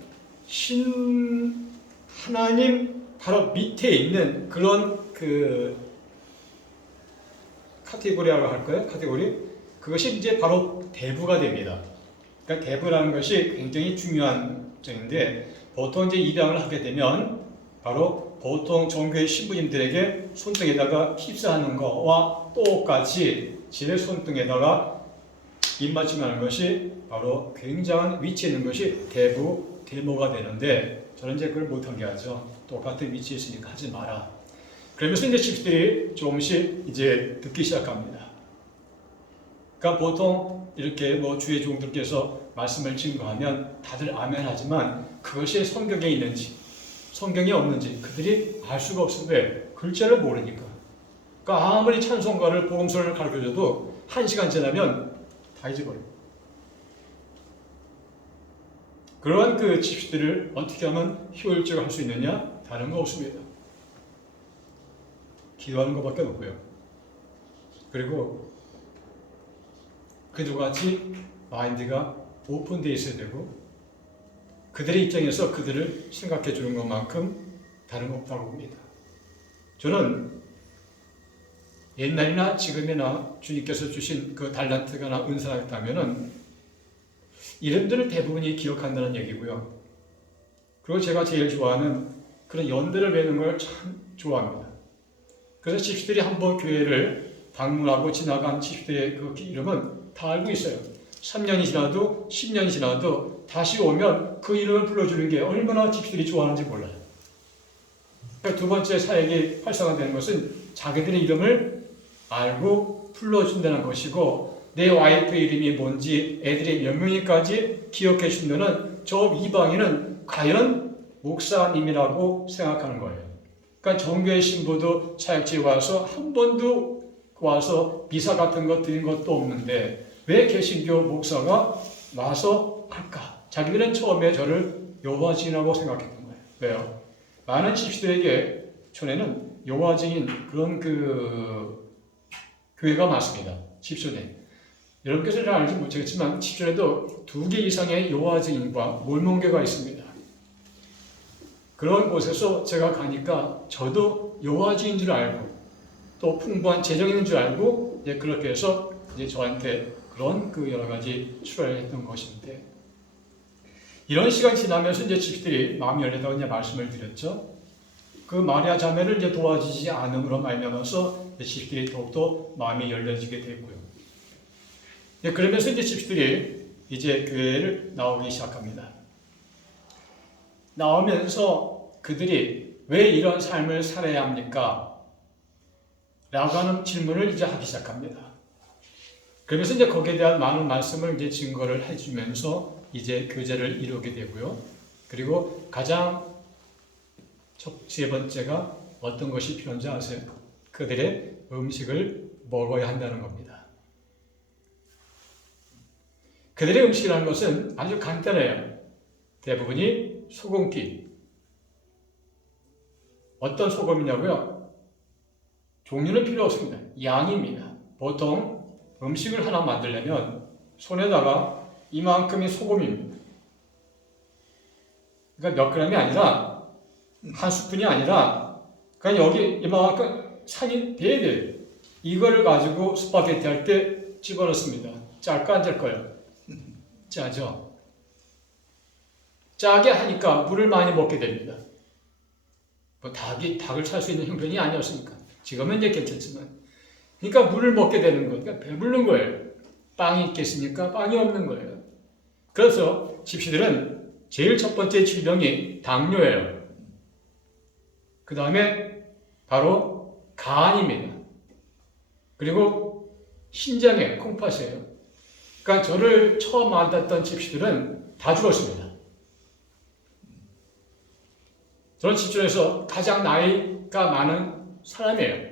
하나님 바로 밑에 있는 그런 그 카테고리라고 할까요? 카테고리? 그것이 이제 바로 대부가 됩니다. 그러니까 대부라는 것이 굉장히 중요한 점인데 보통 이제 입양을 하게 되면 바로 보통 종교의 신부님들에게 손등에다가 힙스하는 거와 똑같이 제 손등에다가 입맞춤하는 것이 바로 굉장한 위치에 있는 것이 대모가 되는데 저는 이제 그걸 못한 게 아니죠. 똑같은 위치에 있으니까 하지 마라. 그러면서 이제 집들이 조금씩 이제 듣기 시작합니다. 그러니까 보통 이렇게 뭐 주의 종들께서 말씀을 증거하면 다들 아멘 하지만 그것이 성경에 있는지 성경에 없는지 그들이 알 수가 없어요. 왜? 글자를 모르니까. 그러니까 아무리 찬송가를 복음서를 가르쳐줘도 1시간 지나면 다 잊어버려요. 그러한 그 집시들을 어떻게 하면 효율적으로 할 수 있느냐? 다른 거 없습니다. 기도하는 것밖에 없고요. 그리고 그들과 같이 마인드가 오픈되어 있어야 되고 그들의 입장에서 그들을 생각해 주는 것만큼 다른 거 없다고 봅니다. 저는 옛날이나 지금이나 주님께서 주신 그 달란트가나 은사가 있다면은 이름들을 대부분이 기억한다는 얘기고요. 그리고 제가 제일 좋아하는 그런 연대를 외우는 걸 참 좋아합니다. 그래서 집시들이 한번 교회를 방문하고 지나간 집시들의 그 이름은 다 알고 있어요. 3년이 지나도 10년이 지나도 다시 오면 그 이름을 불러주는 게 얼마나 집시들이 좋아하는지 몰라요. 그러니까 두 번째 사역이 활성화되는 것은 자기들의 이름을 알고 불러준다는 것이고 내 와이프 이름이 뭔지 애들이 몇 명이까지 기억해 준다는 저 이방인은 과연 목사님이라고 생각하는 거예요. 그러니까 정교회 신부도 사역지에 와서 한 번도 와서 미사 같은 거 드린 것도 없는데 왜 개신교 목사가 와서 할까? 자기들은 처음에 저를 여호와 증인이라고 생각했던 거예요. 왜요? 많은 집시들에게 전에는 여호와 증인 그런 그 교회가 많습니다. 집순에. 여러분께서 잘 알지 못하겠지만 집순에도 2개 이상의 여호와 증인과 몰몬교가 있습니다. 그런 곳에서 제가 가니까 저도 여호와 증인인 줄 알고 또 풍부한 재정이 있는 줄 알고 이제 그렇게 해서 이제 저한테 그런 그 여러 가지 출연을 했던 것인데 이런 시간 지나면서 이제 집시들이 마음이 열렸다고 이제 말씀을 드렸죠. 그 마리아 자매를 이제 도와주지 않음으로 말미암아서 집시들이 더욱더 마음이 열려지게 됐고요. 그러면서 이제 집시들이 이제 교회를 나오기 시작합니다. 나오면서 그들이 왜 이런 삶을 살아야 합니까? 라고 하는 질문을 이제 하기 시작합니다. 그러면서 이제 거기에 대한 많은 말씀을 이제 증거를 해주면서 이제 교제를 이루게 되고요. 그리고 가장 세 번째가 어떤 것이 필요한지 아세요? 그들의 음식을 먹어야 한다는 겁니다. 그들의 음식이라는 것은 아주 간단해요. 대부분이 소금기. 어떤 소금이냐고요? 종류는 필요 없습니다. 양입니다. 보통 음식을 하나 만들려면 손에다가 이만큼의 소금입니다. 그러니까 몇 그램이 아니라 한 스푼이 아니라 그냥 여기 이만큼 산이 돼야 돼요. 이거를 가지고 스파게티 할 때 집어넣습니다. 짤까 안 짤까요? 짜죠. 짜게 하니까 물을 많이 먹게 됩니다. 뭐 닭을 살 수 있는 형편이 아니었으니까. 지금은 이제 괜찮지만. 그러니까 물을 먹게 되는 거예요. 그러니까 배부른 거예요. 빵이 있겠습니까? 빵이 없는 거예요. 그래서 집시들은 제일 첫 번째 질병이 당뇨예요. 그 다음에 바로 간입니다. 그리고 신장에 콩팥이에요. 그러니까 저를 처음 만났던 집시들은 다 죽었습니다. 저는 집중해서 가장 나이가 많은 사람이에요.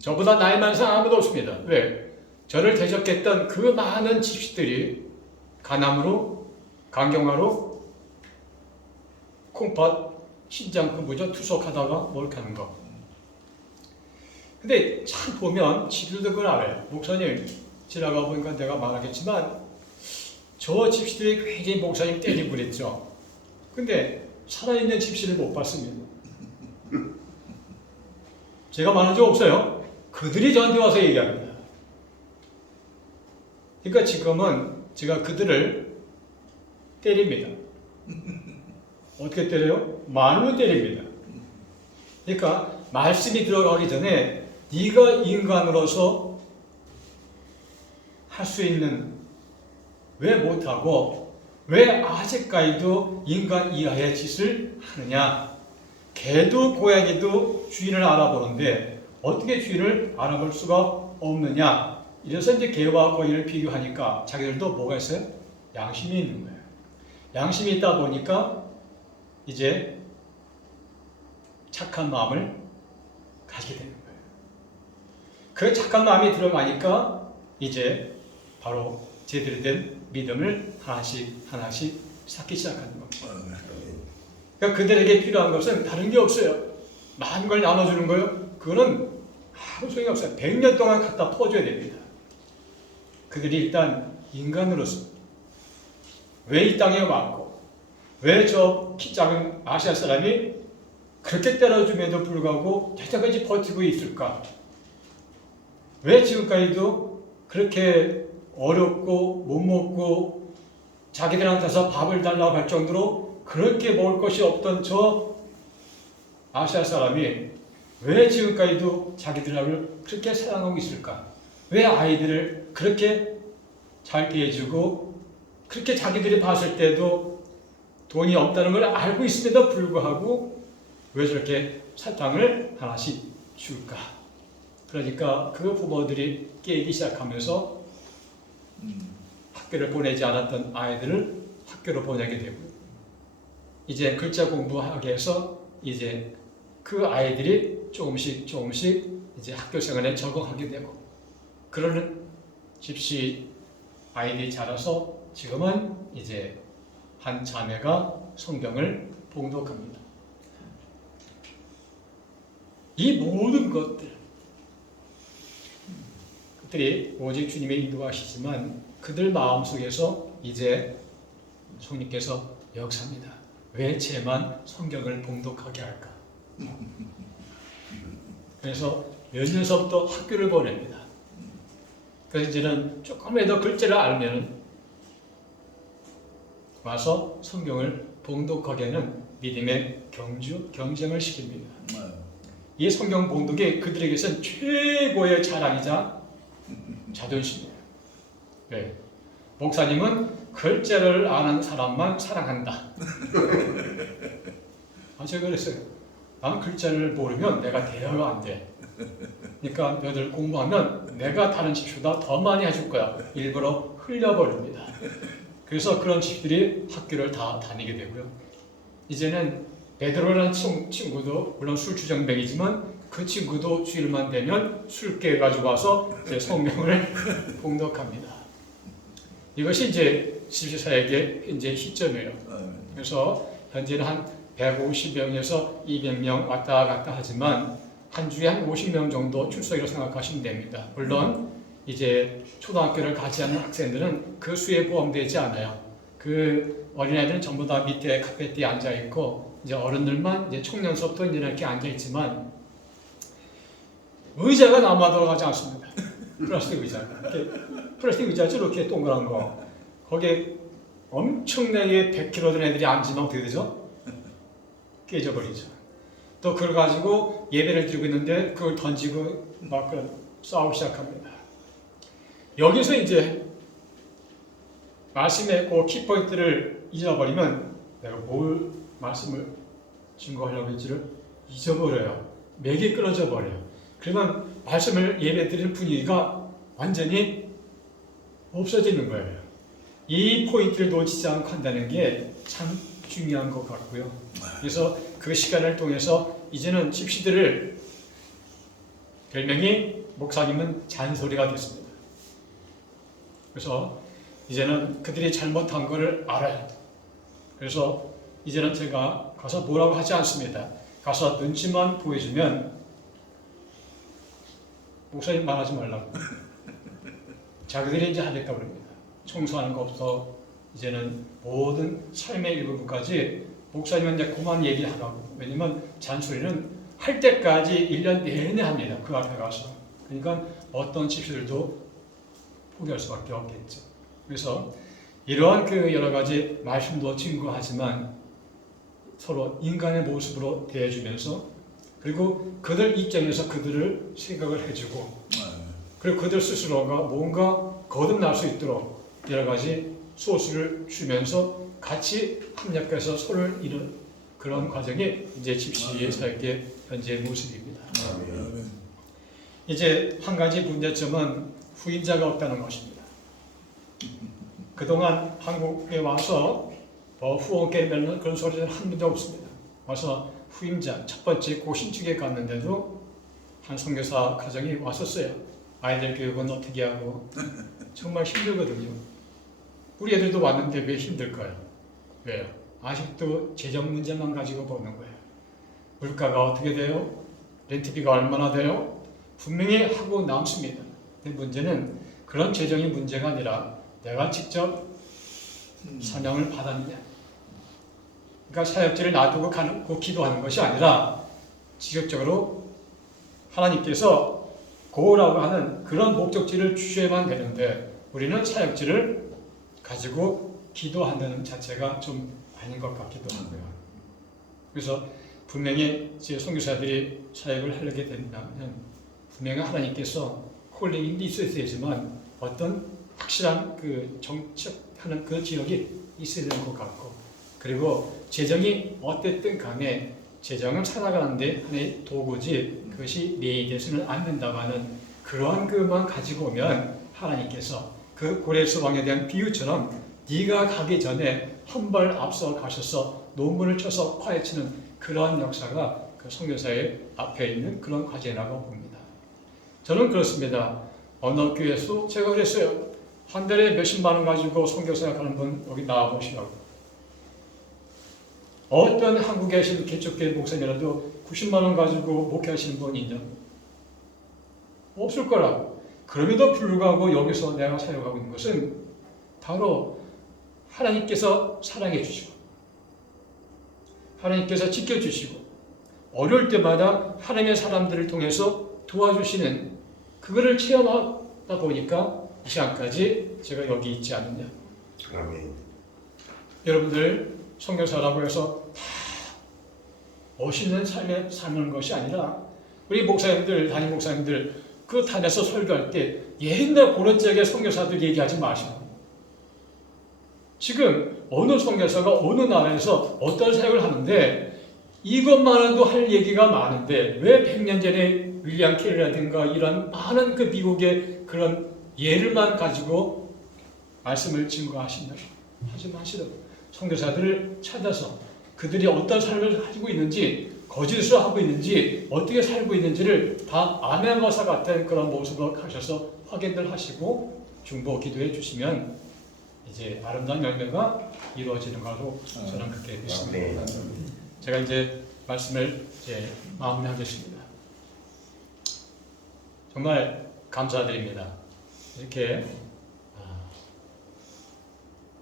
저보다 나이 많은 사람 아무도 없습니다. 왜? 저를 대적했던 그 많은 집시들이 간암으로, 간경화로, 콩팥, 신장 근부전 투석하다가 이렇게 하는 거. 근데 참 보면 집들도 그걸 알아요. 목사님, 지나가 보니까 내가 말하겠지만 저 집시들이 굉장히 목사님 때리고 그랬죠. 근데 살아있는 집시를 못 봤습니다. 제가 말한 적 없어요. 그들이 저한테 와서 얘기합니다. 그러니까 지금은 제가 그들을 때립니다. 어떻게 때려요? 말로 때립니다. 그러니까 말씀이 들어가기 전에 네가 인간으로서 할 수 있는 왜 못하고 왜 아직까지도 인간 이하의 짓을 하느냐. 개도 고양이도 주인을 알아보는데 어떻게 주인을 알아볼 수가 없느냐. 이래서 이제 개와 고양이를 비교하니까 자기들도 뭐가 있어요? 양심이 있는 거예요. 양심이 있다 보니까 이제 착한 마음을 가지게 되는 거예요. 그 착한 마음이 들어가니까 이제 바로 제대로 된 믿음을 하나씩 쌓기 시작하는 겁니다. 그러니까 그들에게 필요한 것은 다른 게 없어요. 많은 걸 나눠주는 거예요. 그거는 아무 소용이 없어요. 100년 동안 갖다 퍼줘야 됩니다. 그들이 일단 인간으로서 왜 이 땅에 왔고 왜 저 키 작은 아시아 사람이 그렇게 때려줌에도 불구하고 여태까지 버티고 있을까? 왜 지금까지도 그렇게 어렵고 못 먹고 자기들한테서 밥을 달라고 할 정도로 그렇게 먹을 것이 없던 저 아시아 사람이 왜 지금까지도 자기들을 그렇게 사랑하고 있을까? 왜 아이들을 그렇게 잘 대해주고 그렇게 자기들이 봤을 때도 돈이 없다는 걸 알고 있음에도 불구하고 왜 저렇게 사탕을 하나씩 줄까? 그러니까 그 부모들이 깨기 시작하면서 학교를 보내지 않았던 아이들을 학교로 보내게 되고 이제 글자 공부하게 해서 이제 그 아이들이 조금씩 이제 학교 생활에 적응하게 되고 그러는 집시 아이들이 자라서 지금은 이제 한 자매가 성경을 봉독합니다. 이 모든 그들이 오직 주님의 인도하시지만 그들 마음속에서 이제 성령께서 역사합니다. 왜 쟤만 성경을 봉독하게 할까? 그래서 몇 년서부터 학교를 보냅니다. 그래서 이제는 조금이라도 글자를 알면 와서 성경을 봉독하게 하는 믿음의 경쟁을 시킵니다. 이 성경 봉독이 그들에게서는 최고의 자랑이자 자존심이에요. 네. 목사님은 글자를 아는 사람만 사랑한다. 제가 그랬어요. 나는 글자를 모르면 내가 대화가 안 돼. 그러니까 너희들 공부하면 내가 다른 집보다 더 많이 해줄 거야. 일부러 흘려버립니다. 그래서 그런 집들이 학교를 다 다니게 되고요. 이제는 베드로라는 친구도 물론 술주정뱅이지만 그 친구도 주일만 되면 술깨 가지고 와서 이제 성경을 봉독합니다. 이것이 이제 집시사역의 현재 시점이에요. 그래서 현재는 한 150명에서 200명 왔다 갔다 하지만 한 주에 한 50명 정도 출석이라고 생각하시면 됩니다. 물론 이제 초등학교를 가지 않은 학생들은 그 수에 포함되지 않아요. 그 어린아이들은 전부 다 밑에 카페트에 앉아 있고 이제 어른들만 이제 청년서부터 이제 이렇게 앉아 있지만 의자가 남아 돌아가지 않습니다. 플라스틱 의자. 플라스틱 의자죠, 이렇게 동그란 거. 거기에 엄청나게 100kg 된 애들이 앉으면 어떻게 되죠? 깨져버리죠. 또 그걸 가지고 예배를 드리고 있는데 그걸 던지고 막 싸우기 시작합니다. 여기서 이제 말씀의 그 키포인트를 잊어버리면 내가 뭘 말씀을 증거하려고 했지를 잊어버려요. 맥이 끊어져 버려요. 그러면 말씀을 예배 드리는 분위기가 완전히 없어지는 거예요. 이 포인트를 놓치지 않고 한다는 게 참 중요한 것 같고요. 그래서 그 시간을 통해서 이제는 집시들을 별명이 목사님은 잔소리가 됐습니다. 그래서 이제는 그들이 잘못한 것을 알아요. 그래서 이제는 제가 가서 뭐라고 하지 않습니다. 가서 눈치만 보여주면 목사님 말하지 말라고. 자기들이 이제 하겠다고 합니다. 청소하는 것부터 이제는 모든 삶의 일부분까지 목사님은 이제 그만 얘기하라고. 왜냐면 잔소리는 할 때까지 1년 내내 합니다. 그 앞에 가서. 그러니까 어떤 집시들도 포기할 수밖에 없겠죠. 그래서 이러한 그 여러 가지 말씀도 증거하지만 서로 인간의 모습으로 대해주면서 그리고 그들 입장에서 그들을 생각을 해주고 그리고 그들 스스로가 뭔가 거듭날 수 있도록 여러 가지 소스를 주면서 같이 협력해서 서로를 이룬 그런 과정이 이제 집시의 사역의 현재 모습입니다. 이제 한 가지 문제점은 후임자가 없다는 것입니다. 그동안 한국에 와서 후원께 맺는 그런 소리는 한 번도 없습니다. 와서 후임자 첫 번째 고신축에 갔는데도 한 선교사 가정이 왔었어요. 아이들 교육은 어떻게 하고 정말 힘들거든요. 우리 애들도 왔는데 왜 힘들까요? 왜요? 아직도 재정 문제만 가지고 보는 거예요. 물가가 어떻게 돼요? 렌트비가 얼마나 돼요? 분명히 하고 남습니다. 근데 문제는 그런 재정이 문제가 아니라 내가 직접 사명을 받았느냐. 그러니까 사역지를 놔두고 가고 기도하는 것이 아니라 직접적으로 하나님께서 고라고 하는 그런 목적지를 주셔야만 되는데 우리는 사역지를 가지고 기도한다는 자체가 좀 아닌 것 같기도 하고요. 그래서 분명히 제 선교사들이 사역을 하려게 된다면 분명히 하나님께서 콜링이 있어야 되지만 어떤 확실한 그 정착하는 그 지역이 있어야 되는 것 같고 그리고 재정이 어쨌든 간에 재정을 살아가는데 하나의 도구지 그것이 내이 되지는 않는다마는 그러한 것만 가지고 오면 하나님께서 그 고레스 왕에 대한 비유처럼 네가 가기 전에 한 발 앞서 가셔서 논문을 쳐서 파헤치는 그러한 역사가 그 선교사의 앞에 있는 그런 과제라고 봅니다. 저는 그렇습니다. 어느 교회에서 제가 그랬어요. 한 달에 몇십만 원 가지고 선교사 가는 분 여기 나와보시라고. 어떤 한국에 계신 개척교회 목사님이라도 90만 원 가지고 목회하시는 분이 있냐? 없을 거라고. 그럼에도 불구하고 여기서 내가 사역하고 있는 것은 바로 하나님께서 사랑해 주시고 하나님께서 지켜주시고 어려울 때마다 하나님의 사람들을 통해서 도와주시는 그거를 체험하다 보니까 이 시간까지 제가 여기 있지 않느냐. 아멘. 여러분들 선교사라고 해서 다 멋있는 삶에 사는 것이 아니라 우리 목사님들, 담임 목사님들 그 단에서 설교할 때 옛날 고런 적의 선교사들 얘기하지 마시고 지금 어느 선교사가 어느 나라에서 어떤 사역을 하는데 이것만으로도 할 얘기가 많은데 왜 100년 전에 윌리엄 캐리라든가 이런 많은 그 미국의 그런 예를만 가지고 말씀을 증거하신다 하지 마시라고 선교사들을 찾아서 그들이 어떤 삶을 가지고 있는지, 거짓을 하고 있는지, 어떻게 살고 있는지를 다 아멘과사 같은 그런 모습으로 가셔서 확인들 하시고 중보 기도해 주시면 이제 아름다운 열매가 이루어지는 걸로 저는 그렇게 믿습니다. 제가 이제 말씀을 이제 마무리하겠습니다. 정말 감사드립니다. 이렇게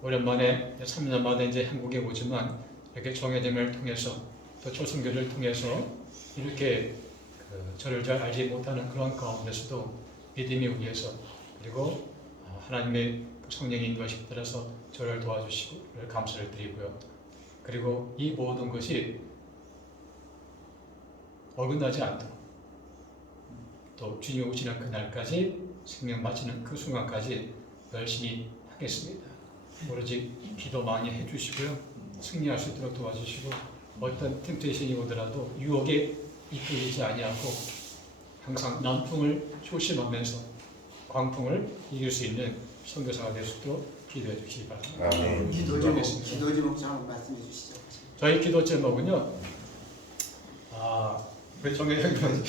오랜만에 3년 만에 이제 한국에 오지만 이렇게 정예림을 통해서 또 초승교를 통해서 이렇게 저를 잘 알지 못하는 그런 가운데서도 믿음이 위해서 그리고 하나님의 성령의 인도하심에 따라서 저를 도와주시고 감사를 드리고요. 그리고 이 모든 것이 어긋나지 않도록 또 주님 오시는 그날까지 생명 마치는 그 순간까지 열심히 하겠습니다. 오로지 기도 많이 해주시고요. 승리할 수 있도록 도와주시고 어떤 템테이션이 오더라도 유혹에 이끌리지 아니하고 항상 남풍을 조심하면서 광풍을 이길 수 있는 선교사가 될 수 있도록 기도해 주시기 바랍니다. 기도 제목 좀 한번 말씀해 주시죠. 저희 기도 제목은요. 우리 정혜정 의원님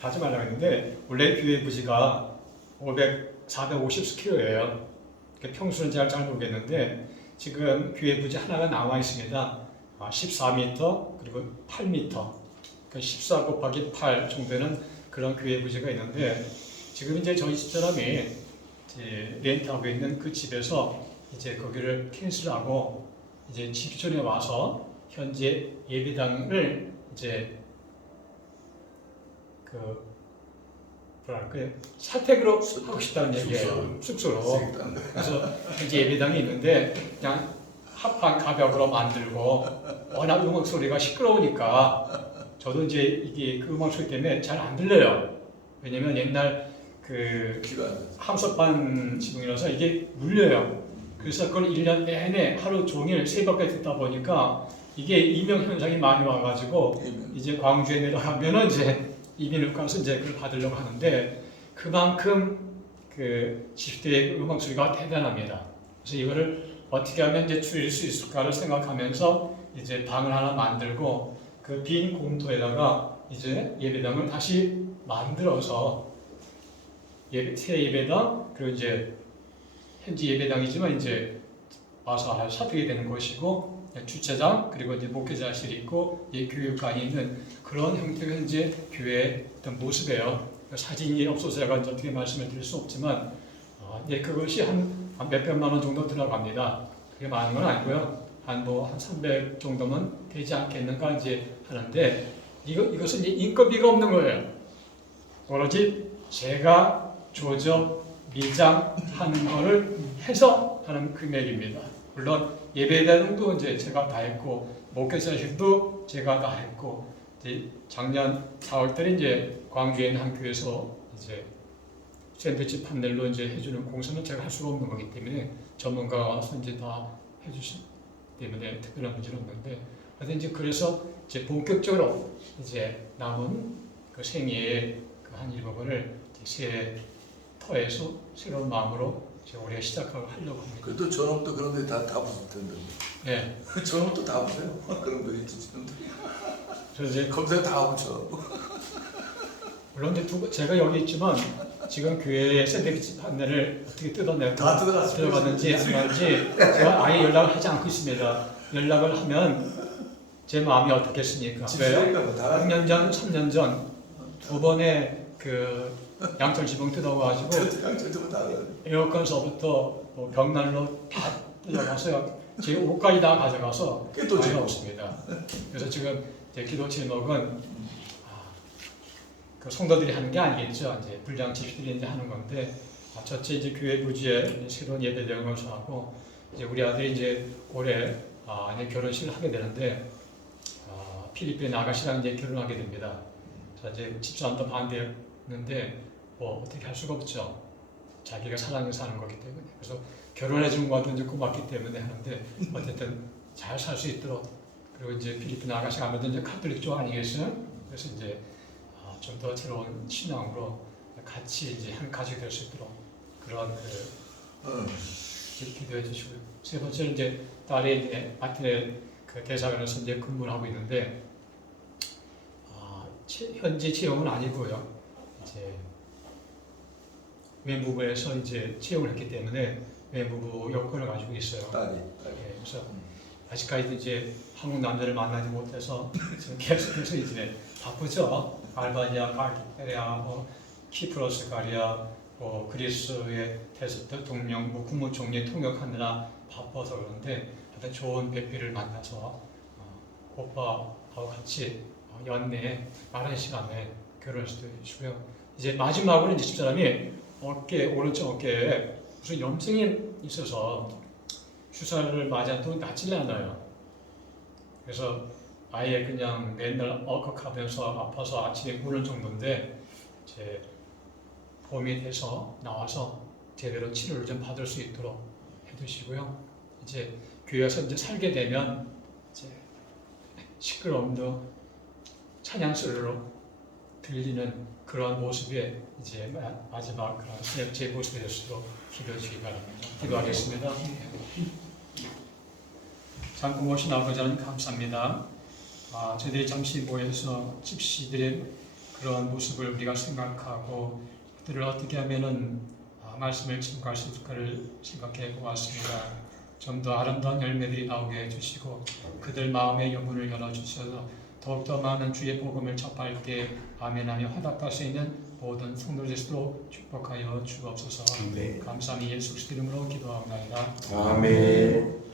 하지 말라고 했는데 원래 교회 부지가 450스퀘어예요. 평수는 잘 모르겠는데 지금 교회 부지 하나가 나와 있습니다. 14m 그리고 8m, 그러니까 14 곱하기 8 정도는 그런 교회 부지가 있는데 지금 이제 저희 집사람이 이제 렌트하고 있는 그 집에서 이제 거기를 캔슬하고 이제 집촌에 와서 현재 예배당을 이제 사택으로 하고 싶다는 얘기예요. 숙소로. 그래서 현재 예배당이 있는데 그냥 합판 가벽으로 만들고 워낙 음악 소리가 시끄러우니까 저도 이제 이게 그 음악 소리 때문에 잘 안 들려요. 왜냐면 옛날 함석반 지붕이라서 이게 울려요. 그래서 그걸 1년 내내 하루 종일 새벽까지 듣다 보니까 이게 이명 현상이 많이 와가지고 이제 광주에 내려가면은 이제 이민을 가서 이제 그걸 받으려고 하는데 그만큼 그 집들의 음악 소리가 대단합니다. 그래서 이거를 어떻게 하면 이제 줄일 수 있을까를 생각하면서 이제 방을 하나 만들고 그 빈 공터에다가 이제 예배당을 다시 만들어서 새 예배당 그리고 이제 현지 예배당이지만 이제 와서 사택이 되는 것이고 주차장 그리고 이제 목회자실이 있고 교육관이 있는 그런 형태가 현재 교회의 어떤 모습이에요. 사진이 없어서 제가 어떻게 말씀을 드릴 수 없지만 그것이 한 몇백만 원 정도 들어갑니다. 그게 많은 건 아니고요. 한 300 정도면 되지 않겠는가 이제 하는데 이것은 이제 인건비가 없는 거예요. 오로지 제가 조져 미장하는 거를 해서 하는 금액입니다. 물론 예배당도 이제 제가 다 했고 목회자실도 제가 다 했고 이제 작년 4월달에 이제 광주에 있는 한 교회에서 이제 샌드위치 판넬로 이제 해주는 공사는 제가 할 수가 없는 거기 때문에 전문가가 와서 이제 다 해주신 때문에 특별한 문제는 없는데 하여튼 이제 그래서 이제 본격적으로 이제 남은 그 생애의 그 한 일부분을 새 터에서 새로운 마음으로 올해 시작하고 하려고 합니다. 그래도 저놈도 그런데 다 붙을 텐데. 네. 저놈도 다 붙어요. 그런 거 있지는데. 그래서 이제 검사 다 붙여. 물론 이제 제가 여기 있지만 지금 교회의 샌드위치 판넬을 어떻게 뜯어내고 들어갔는지 안 갔는지 제가 아예 연락을 하지 않고 있습니다. 연락을 하면 제 마음이 어떻겠습니까? 왜요? 6년 전, 3년 전 두 번의 그 양철 지붕 뜯어가지고 에어컨서부터 벽난로 다 뜯어가서요. 제 옷까지 다 가져가서 많이 없습니다. 그래서 지금 제 기도 제목은 그 성도들이 하는 게 아니겠죠. 이제 불량 집시들이 이제 하는 건데 첫째 이제 교회 부지에 새로운 예배당을 하고 이제 우리 아들이 이제 올해 이제 결혼식을 하게 되는데 필리핀 아가씨랑 이제 결혼하게 됩니다. 이제 집사람도 반대했는데 어떻게 할 수가 없죠. 자기가 사랑해서 하는 거기 때문에. 그래서 결혼해 준 것도 이제 고맙기 때문에 하는데 어쨌든 잘 살 수 있도록 그리고 이제 필리핀 아가씨 가면 이제 카톨릭 쪽 아니겠어요? 그래서 이제 좀 더 새로운 신앙으로 같이 이제 한 가족이 될 수 있도록 그런 기도해 주시고요. 세 번째는 이제 딸이 이제 아테네 그 대사관에서 이제 근무를 하고 있는데 현지 채용은 아니고요. 이제 외무부에서 이제 채용을 했기 때문에 외무부 여권을 가지고 있어요. 딸이. 예, 그래서 아직까지도 이제 한국 남자를 만나지 못해서 지금 계속해서 이제 바쁘죠. 알바니아, 갈리아, 뭐 키프로스, 가리아, 뭐 그리스의 대통령, 뭐 국무총리 통역하느라 바빠서 그런데 하여튼 좋은 배필을 만나서 오빠하고 같이 연내에 빠른 시간에 결혼할 수도 있고요. 이제 마지막으로 이제 집사람이 오른쪽 어깨에 무슨 염증이 있어서 주사를 맞아도 낫질 않아요. 그래서 아예 그냥 맨날 얼컥하면서 아파서 아침에 우는 정도인데 이제 봄이 돼서 나와서 제대로 치료를 좀 받을 수 있도록 해두시고요. 이제 교회에서 이제 살게 되면 이제 시끄러움도 찬양 소리로 들리는 그런 모습이 이제 마지막 그런 제 모습이 될 수 있도록 기도해 주시기 바랍니다. 기도하겠습니다. 잠깐 오신 아버지 하나님 감사합니다. 저희들이 잠시 모여서 집시들의 그런 모습을 우리가 생각하고 그들을 어떻게 하면은 말씀을 증거할 수 있을까를 생각해 보았습니다. 좀 더 아름다운 열매들이 나오게 해주시고 그들 마음의 여문을 열어주셔서 더욱더 많은 주의 복음을 접할 때 아멘하며 화답할 수 있는 모든 성도들 되시도록 축복하여 주옵소서. 감사함이 예수 그리스도 이름으로 기도하옵나이다. 아멘.